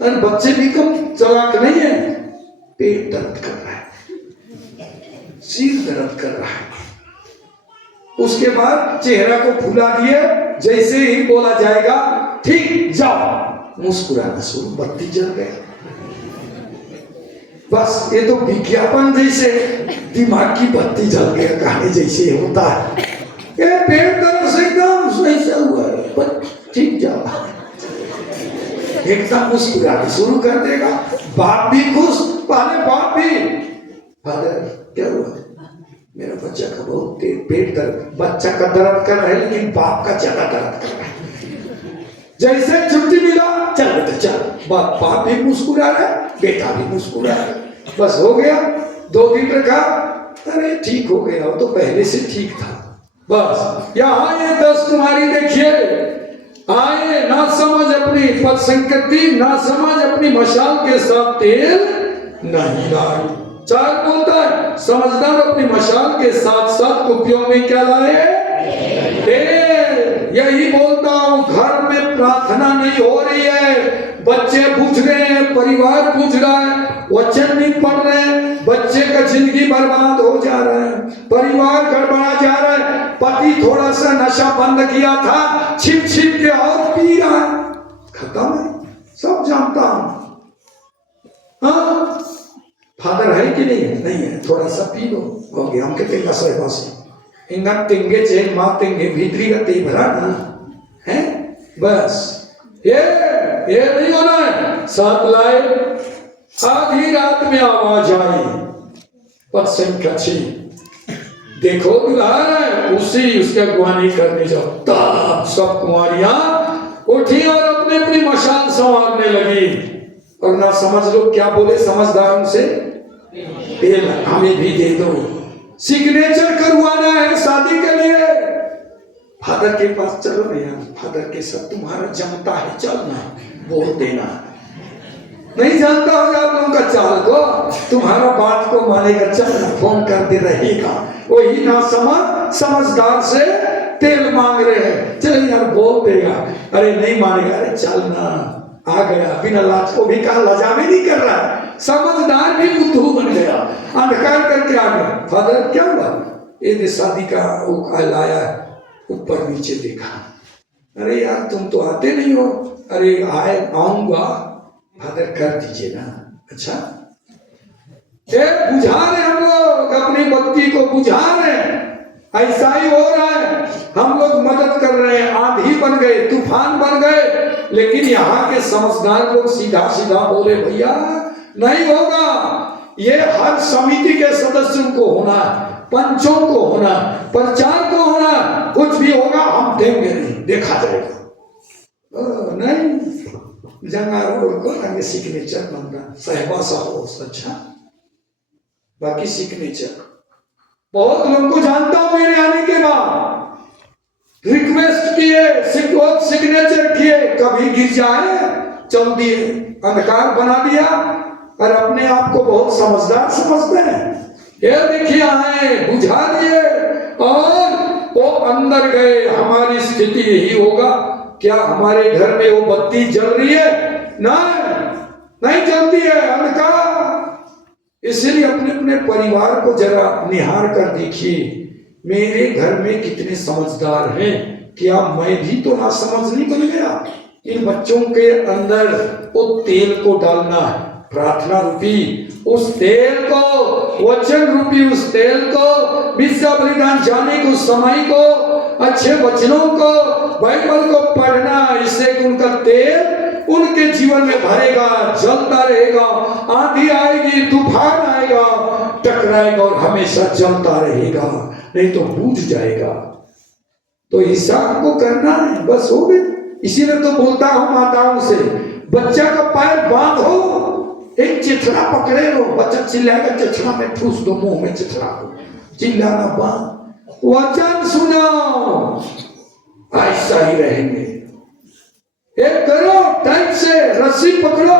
और बच्चे भी कम चालाक नहीं है। पेट दर्द कर रहा है, सिर दर्द कर रहा है। उसके बाद चेहरा को फुला दिए, जैसे ही बोला जाएगा ठीक जाओ, मुस्कुराना शुरू, बत्ती जल गया। बस ये तो विज्ञापन जैसे दिमाग की बत्ती जल गया कहानी जैसे होता है। ये पेट दर्द से एकदम ऐसा हुआ है, ठीक जाओ, एकदम मुस्कुराना शुरू कर देगा। बाप भी खुश, पहले बाप भी, फादर क्या हुआ? मेरा बच्चा का बहुत पेट दर्द, बच्चा का दर्द कर रहा है लेकिन बाप का ज्यादा दर्द कर रहा है। जैसे छुट्टी मिला, चल बेटा चल, बाप भी मुस्कुरा रहा है, बेटा भी मुस्कुरा रहा है। बस हो गया, 2 दिन रखा, अरे ठीक हो गया, वो तो पहले से ठीक था। बस यहाँ ये 10 कुमारी देखिए आए, ना समझ अपनी पद संकति, ना समझ अपनी मशाल के साथ तेल नहीं लाई। 4 बोलता है, समझदार अपनी मशाल के साथ साथ कुपियों में क्या लाए? तेल। यही बोलता हूँ, घर में प्रार्थना नहीं हो रही है, बच्चे पूछ रहे हैं, परिवार पूछ रहा है, वचन नहीं पढ़ रहे हैं, बच्चे का जिंदगी बर्बाद हो जा रहा है, परिवार गड़बड़ा जा रहा है। पति थोड़ा सा नशा बंद किया था, छिप छिप के और पी रहा है, खत्म है, सब जानता हूं। हाँ, फादर है कि नहीं है? नहीं है, थोड़ा सा पी लो, हो गया। हम कहते हैं सही बात, इंगा तेंगे चेन माँ तेंगे भीतरी का ते भरा ना है। बस ये नहीं होना है। साथ लाए, आधी रात में आवाज आई, पद संख्या 6, देखो दुल्हन है, उसी उसकी अगुवानी करने जाओ। तब सब कुंवारियां उठी और अपने अपनी मशाल संवारने लगी। और ना समझ लो क्या बोले समझदारों से, तेल हमें भी दे दो, सिग्नेचर करवाना है शादी के लिए। फादर के पास चलो भैया, फादर के साथ तुम्हारा जमता है, चलना बोल देना। नहीं जानता हो आप लोगों का चाल को, तुम्हारा बात को मानेगा, चलना फोन करते रहेगा। वही ना समझदार से तेल मांग रहे हैं, चल यार बोल देगा, अरे नहीं मानेगा, अरे चलना आ गया। बिना लाज को भी कहा, लजा भी नहीं कर रहा, समझदार भी बुद्धू बन गया, अंधकार करके आ गया। फादर क्या हुआ, ये शादी का वो लाया, ऊपर नीचे देखा, अरे यार तुम तो आते नहीं हो। अरे आऊंगा फादर, कर दीजिए ना। अच्छा बुझा रहे हम लोग, अपनी बत्ती को बुझा रहे, ऐसा ही हो रहा है। हम लोग मदद कर रहे हैं, आंधी बन गए, तूफान बन गए, लेकिन यहाँ के समझदार लोग सीधा सीधा बोले भैया नहीं होगा, ये हर समिति के सदस्यों को होना, पंचों को होना, प्रचार को होना, कुछ भी होगा हम देंगे नहीं, देखा जाएगा। नहीं जंगारों को आगे सिग्नेचर बनना सहवासा हो अच्छा, बाकी सिग्नेचर बहुत लोगों को जानता हूं। मेरे आने के बाद रिक्वेस्ट किए, सिग्नेचर किए, कभी गिर जाए चल दिए, अंधकार बना दिया और अपने आप को बहुत समझदार समझते हैं। ये देखिए आए बुझा दिए और वो अंदर गए। हमारी स्थिति यही होगा क्या? हमारे घर में वो बत्ती जल रही है? नहीं जलती है, अंधकार। इसलिए अपने अपने परिवार को जरा निहार कर देखिए, मेरे घर में कितने समझदार हैं। क्या मैं भी तो ना समझ नहीं बन गया? इन बच्चों के अंदर वो तेल को डालना है, प्रार्थना रूपी उस तेल को, वचन रूपी उस तेल को, विश्व बलिदान जाने को, समय को, अच्छे वचनों को, बाइबल को पढ़ना, इससे उनका तेल उनके जीवन में भरेगा, जलता रहेगा। आंधी आएगी, तूफान आएगा, टकराएगा और हमेशा जलता रहेगा, नहीं तो बुझ जाएगा। तो हिसाब को करना है, बस हो गए। इसीलिए तो बोलता हूं माताओं से, बच्चा का पैर बांधो, एक चिथड़ा पकड़े लो, बच्चा चिल्लाएगा चिथड़ा में ठूस दो, मुंह में चिथड़ा दो, चिल्लाना बांध, वचन सुनाओ, ऐसा ही रहेंगे। एक करो टाइम से, रस्सी पकड़ो,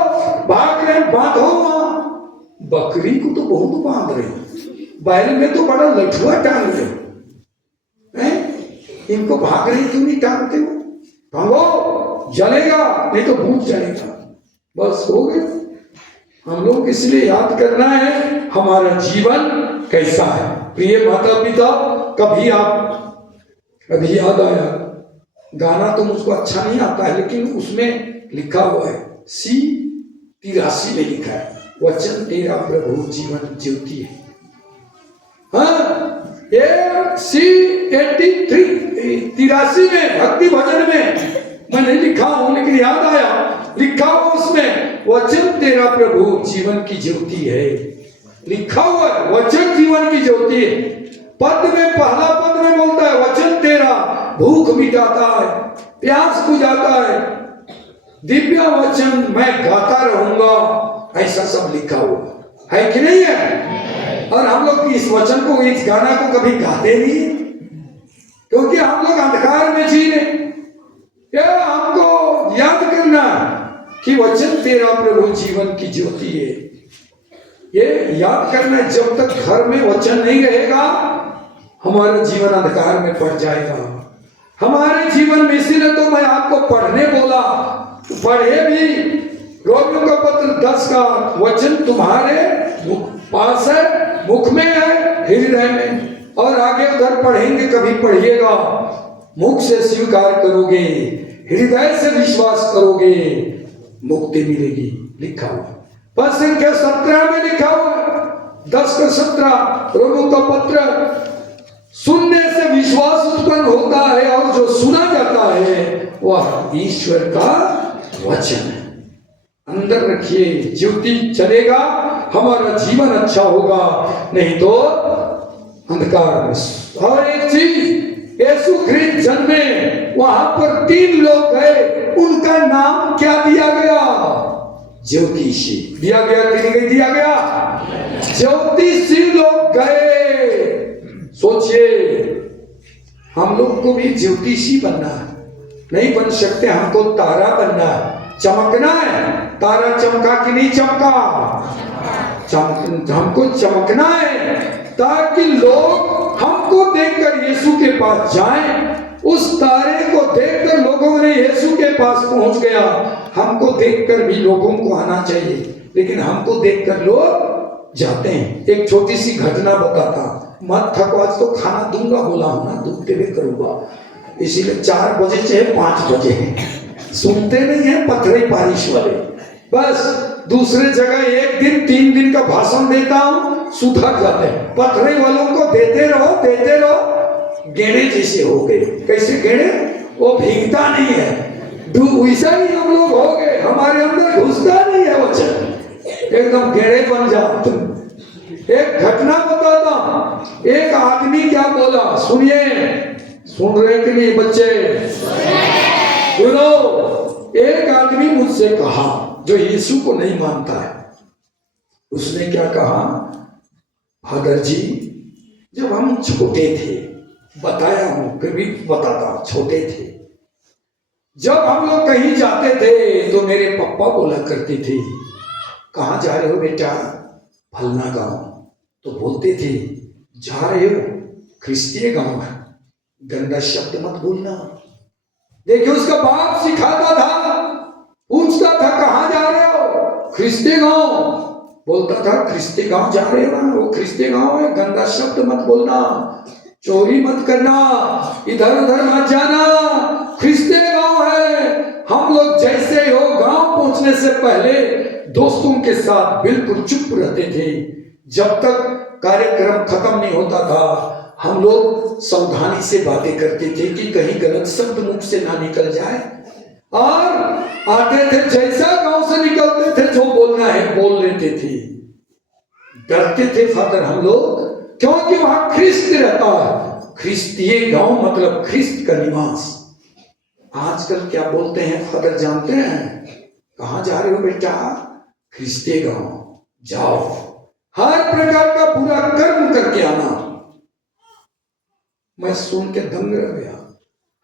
भाग रहे बांधो। बकरी को तो बहुत बांध रहे, बैल में तो बड़ा लठुआ टांग रहे हैं, इनको भाग रहे क्यों नहीं टांगते हो? भागो, जलेगा नहीं तो भूत जाएगा। बस हो गए। हम लोग इसलिए याद करना है हमारा जीवन कैसा है। प्रिय माता पिता, कभी याद आया, गाना तो मुझको अच्छा नहीं आता है, लेकिन उसमें लिखा हुआ है, C83 में लिखा है, वचन तेरा प्रभु जीवन ज्योति है। हाँ, ये C83 में भक्ति भजन में मैंने लिखा हूं, लेकिन याद आया, लिखा हुआ उसमें वचन तेरा प्रभु जीवन की ज्योति है, लिखा हुआ है वचन जीवन की ज्योति है। पद में, पहला पद में बोलता है वचन तेरा भूख मिटाता है, प्यास बुझाता है, दिव्य वचन मैं गाता रहूंगा, ऐसा सब लिखा हुआ है कि नहीं है? और हम लोग इस वचन को, इस गाना को कभी गाते नहीं, क्योंकि हम लोग अंधकार में जी रहे। या हमको याद करना कि वचन तेरा प्रभु जीवन की ज्योति है, ये याद करना। जब तक घर में वचन नहीं रहेगा, हमारा जीवन अंधकार में पड़ जाएगा। हमारे जीवन में, इसीलिए तो मैं आपको पढ़ने बोला, पढ़े भी। रोमियो का पत्र 10 का वचन तुम्हारे पास है, मुख में है, हृदय में। और आगे उधर पढ़ेंगे, कभी पढ़िएगा, मुख से स्वीकार करोगे, हृदय से विश्वास करोगे, मुक्ति मिलेगी, लिखा हुआ। पद संख्या 17 में लिखा हुआ, 10 का 17 रोमियो का पत्र। सुनने से विश्वास उत्पन्न होता है, और जो सुना जाता है वह ईश्वर का वचन है। अंदर रखिए, ज्योति चलेगा, हमारा जीवन अच्छा होगा, नहीं तो अंधकार में। और एक चीज, यीशु ख्रिस्त जन्मे, वहां पर 3 लोग गए, उनका नाम क्या दिया गया? ज्योतिषी दिया गया कि नहीं दिया गया? ज्योतिषी लोग गए। सोचिए, हम लोग को भी ज्योतिषी बनना है, नहीं बन सकते, हमको तारा बनना है, चमकना है। तारा चमका कि नहीं चमका? हमको चमकना है ताकि लोग हमको देखकर यीशु के पास जाएं। उस तारे को देखकर लोगों ने यीशु के पास पहुंच गया। हमको देखकर भी लोगों को आना चाहिए, लेकिन हमको देखकर लोग जाते हैं। एक छोटी सी घटना बताता, मत थको, आज तो खाना दूंगा बोला हूं ना, दूंगे भी करूंगा, इसीलिए 4 बजे चाहे 5 बजे सुनते नहीं है पथरे पारिश वाले। बस दूसरे जगह 1 दिन 3 दिन का भाषण देता हूं, सुधर जाते हैं। पथरे वालों को देते रहो, गेड़े जैसे हो गए। कैसे गेड़े? वो भीगता नहीं है, वैसा ही हम लोग हो गए, हमारे अंदर घुसता नहीं है वचन, एकदम गेड़े बन जाओ तुम। एक घटना बताता, एक आदमी क्या बोला, सुनिए, सुन रहे कि नहीं बच्चे? सुनो। एक आदमी मुझसे कहा जो यीशु को नहीं मानता है, उसने क्या कहा, फादर जी जब हम छोटे थे, बताया हूं फिर भी बताता, छोटे थे, जब हम लोग कहीं जाते थे तो मेरे पापा बोला करते थे, कहाँ जा रहे हो बेटा? फलना गांव। तो बोलते थे, जा रहे हो ख्रिस्तीय गांव है, गंदा शब्द मत बोलना। देखिए उसका बाप सिखाता था, पूछता था कहाँ जा रहे हो? ख्रिस्तीय गांव। बोलता था ख्रिस्तीय गांव जा रहे हो ना, वो ख्रिस्तीय गांव है, गंदा शब्द मत बोलना, चोरी मत करना, इधर उधर मत जाना, ख्रिस्तीय गांव है। हम लोग जैसे हो गांव पहुंचने से पहले दोस्तों के साथ बिल्कुल चुप रहते थे, जब तक कार्यक्रम खत्म नहीं होता था। हम लोग सावधानी से बातें करते थे कि कहीं गलत शब्द मुख से ना निकल जाए, और आते थे जैसा गांव से निकलते थे जो बोलना है बोल लेते थे। डरते थे फादर हम लोग, क्योंकि वहां ख्रिस्त रहता है। ख्रिस्तीय गांव मतलब ख्रिस्त का निवास। आजकल क्या बोलते हैं फादर जानते हैं? कहां जा रहे हो बेटा? ख्रिस्तीय गांव जाओ, हर प्रकार का बुरा कर्म करके आना। मैं सुन के दंग रह गया।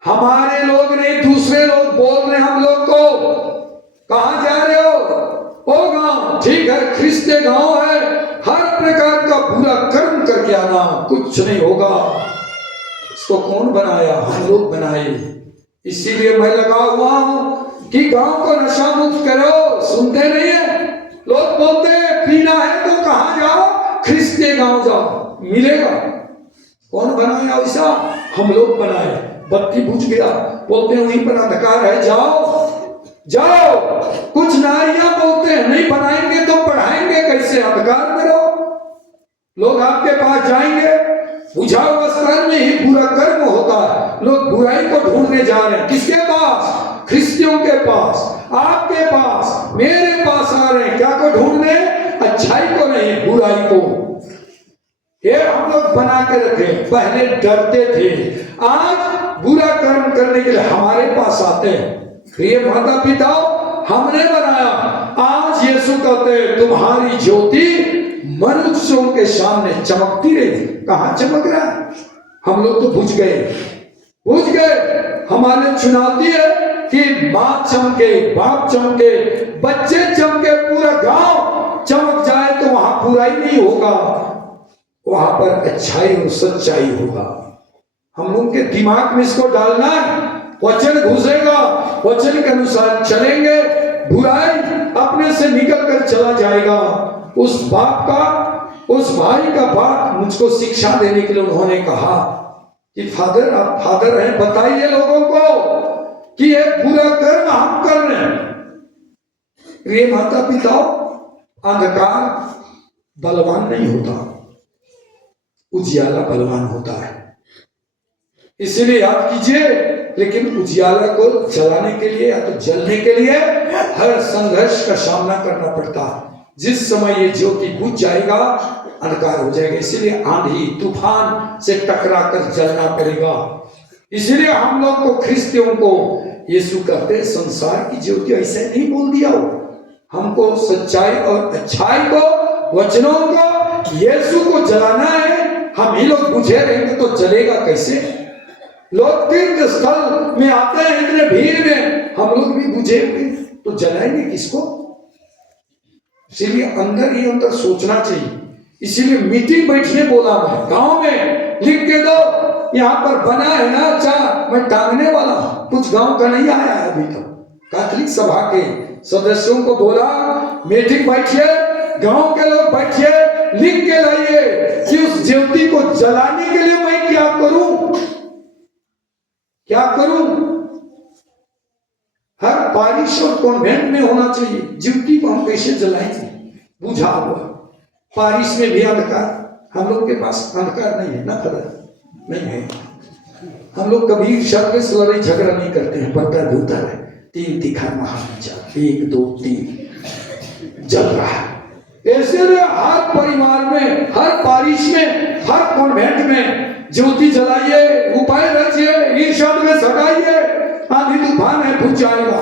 हमारे लोग नहीं, दूसरे लोग बोल रहे हम लोग को, कहां जा रहे हो? ओ गांव, ठीक है ख्रिस्तीय गांव है, हर प्रकार का बुरा कर्म करके आना, कुछ नहीं होगा। इसको कौन बनाया? हम लोग बनाए। इसीलिए मैं लगा हुआ हूं कि गांव को नशा मुक्त करो। सुनते नहीं है लोग, बोलते हैं पीना है तो कहां जाओ? ख्रिस्तीय गांव जाओ, मिलेगा। कौन बनाया ऐसा? हम लोग बनाए। बत्ती बुझ गया, बोलते हैं वहीं पर अंधकार है, जाओ। कुछ नारियां बोलते हैं नहीं बनाएंगे तो पढ़ाएंगे कैसे? अंधकार में रहो। लोग आपके पास जाएंगे, बुझा हुआ स्तर में ही बुरा कर्म होता है। लोग बुराई को ढूंढने जा रहे हैं, किसके पास? ख्रिस्तियों के पास, आपके पास, मेरे पास आ रहे हैं। क्या को ढूंढने? अच्छाई को नहीं, बुराई को। ये हम लोग बना के रखे। पहले डरते थे, आज बुरा कर्म करने के लिए हमारे पास आते हैं। प्रिय माता पिता, हमने बनाया। आज यीशु कहते हैं तुम्हारी ज्योति मनुष्यों के सामने चमकती रही। कहां चमक रहा है? हम लोग तो बुझ गए। हमारे चुनौती है कि माँ चमके, बाप चमके, बच्चे चमके, पूरा गांव चमक जाए तो वहां बुराई नहीं होगा, वहां पर अच्छाई और सच्चाई होगा। हम लोग के दिमाग में इसको डालना है, वचन घुसेगा, वचन के अनुसार चलेंगे, बुराई अपने से निकल कर चला जाएगा। उस बाप का, उस भाई का बाप मुझको शिक्षा देने के लिए उन्होंने कहा कि फादर, आप फादर हैं, बताइए लोगों को कि ये बुरा कर्म हम कर रहे हैं। प्रिय माता पिता, अंधकार बलवान नहीं होता, उजियाला बलवान होता है। इसलिए याद कीजिए, लेकिन उजियाला को जलाने के लिए या तो जलने के लिए हर संघर्ष का सामना करना पड़ता है। जिस समय ये ज्योति बुझ जाएगा अंधकार हो जाएगा। इसीलिए आंधी तूफान से टकरा कर जलना पड़ेगा। इसलिए हम लोग को ख्रिस्तियों को यीशु कहते हैं संसार की ज्योति। ऐसे नहीं बोल दिया हो, हमको सच्चाई और अच्छाई को, वचनों को, यीशु को जलाना है। हम ही लोग बुझे रहेंगे तो जलेगा कैसे? लोग तीर्थ स्थल में आते हैं इतने भीड़ में, हम लोग भी बुझे हुए तो जलाएंगे किसको? इसीलिए अंदर ही अंदर सोचना चाहिए। इसीलिए मीटिंग बैठने बोला मैं, गांव में लिख के दो, यहाँ पर बना है ना, अच्छा मैं टांगने वाला हूं। कुछ गांव का नहीं आया है अभी तक। कैथोलिक सभा के सदस्यों को बोला मीटिंग बैठिए, गांव के लोग बैठिए, लिख के लाइए कि उस ज्योति को जलाने के लिए मैं क्या करूं, क्या करूं। हर पारिश और कॉन्वेंट में होना चाहिए। ज्योति को हम कैसे जलाएंगे? बुझा हुआ पारिश में भी अंधकार। हम लोग के पास अंधकार नहीं है ना, खबर नहीं है। हम लोग कभी शब्द से लड़ाई झगड़ा नहीं करते हैं, पत्ता धूता है, 3 तिखा महाचा, 1 2 3 जल रहा है। ऐसे हर परिवार में, हर पारिश में, हर कॉन्वेंट में ज्योति जलाइए, उपाय रचिए, ईर्ष्या में सगाइए। आंधी तूफान है, बुझ जाएगा।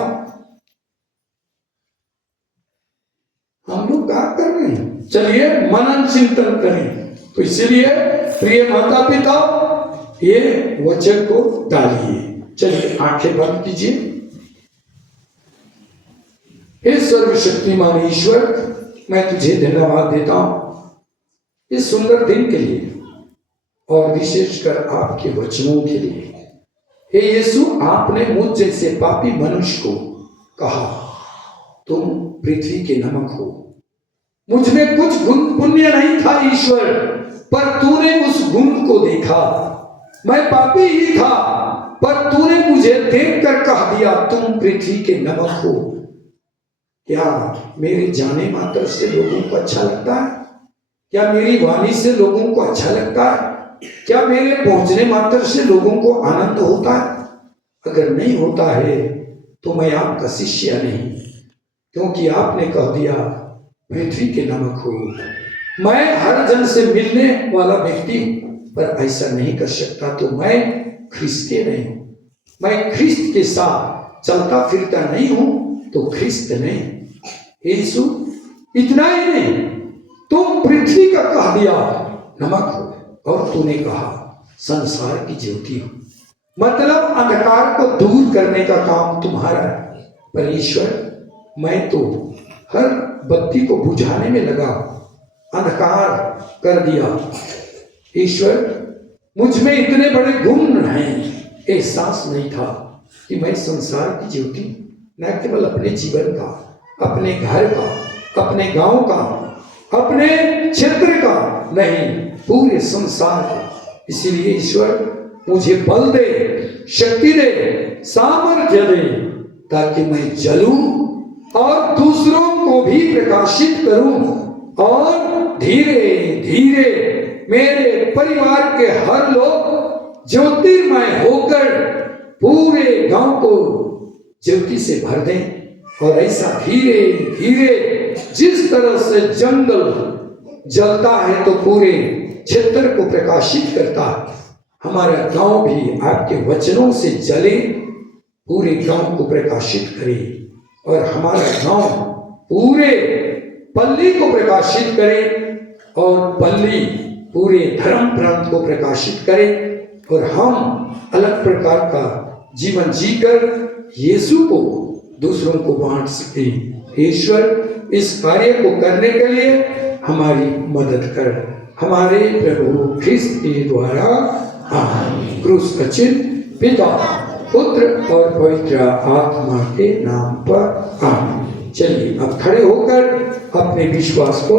हम लोग क्या कर रहे हैं? चलिए मनन चिंतन करें। तो इसीलिए प्रिय माता पिता ये वचन को डालिए। चलिए आंखें बंद कीजिए। हे सर्वशक्तिमान ईश्वर, मैं तुझे धन्यवाद देता हूं इस सुंदर दिन के लिए और विशेषकर आपके वचनों के लिए। हे यीशु, आपने मुझ जैसे पापी मनुष्य को कहा तुम पृथ्वी के नमक हो। मुझ में कुछ गुण पुण्य नहीं था ईश्वर, पर तूने उस गुण को देखा। मैं पापी ही था, पर तूने मुझे देखकर कह दिया तुम पृथ्वी के नमक हो। क्या मेरे जाने मात्र से लोगों को अच्छा लगता है? क्या मेरी वाणी से लोगों को अच्छा लगता है? क्या मेरे पहुंचने मात्र से लोगों को आनंद होता है? अगर नहीं होता है तो मैं आपका शिष्य नहीं, क्योंकि आपने कह दिया पृथ्वी के नमक हो। मैं हर जन से मिलने वाला व्यक्ति हूं, पर ऐसा नहीं कर सकता तो मैं ख्रिस्ती नहीं हूं। मैं ख्रिस्त के साथ चलता फिरता नहीं हूं तो ख्रिस्त नहीं। यीशु, इतना ही नहीं, तुम पृथ्वी का कह दिया नमक हो, और तूने कहा संसार की ज्योति हो। मतलब अंधकार को दूर करने का काम तुम्हारा है। पर ईश्वर, मैं तो हर बत्ती को बुझाने में लगा, अंधकार कर दिया। ईश्वर, मुझ में इतने बड़े गुण हैं, एहसास नहीं था कि मैं संसार की ज्योति न केवल अपने जीवन का, अपने घर का, अपने गांव का, अपने क्षेत्र का नहीं, पूरे संसार का। इसीलिए ईश्वर मुझे बल दे, शक्ति दे, सामर्थ्य दे, ताकि मैं जलूं और दूसरों को भी प्रकाशित करूं, और धीरे धीरे मेरे परिवार के हर लोग ज्योतिर्मय होकर पूरे गांव को ज्योति से भर दें। और ऐसा धीरे धीरे जिस तरह से जंगल जलता है तो पूरे क्षेत्र को प्रकाशित करता है, हमारा गांव भी आपके वचनों से जले, पूरे गांव को प्रकाशित करे, और हमारा गांव पूरे पल्ली को प्रकाशित करे, और पल्ली पूरे धर्म प्रांत को प्रकाशित करे, और हम अलग प्रकार का जीवन जीकर यीशु को दूसरों को बांट सके। ईश्वर, इस कार्य को करने के लिए हमारी मदद कर, हमारे प्रभु ख्रिस्त के द्वारा। आमीन। क्रूस का चिन्ह पिता, पुत्र और पवित्र आत्मा के नाम पर। आमीन। चलिए अब खड़े होकर अपने विश्वास को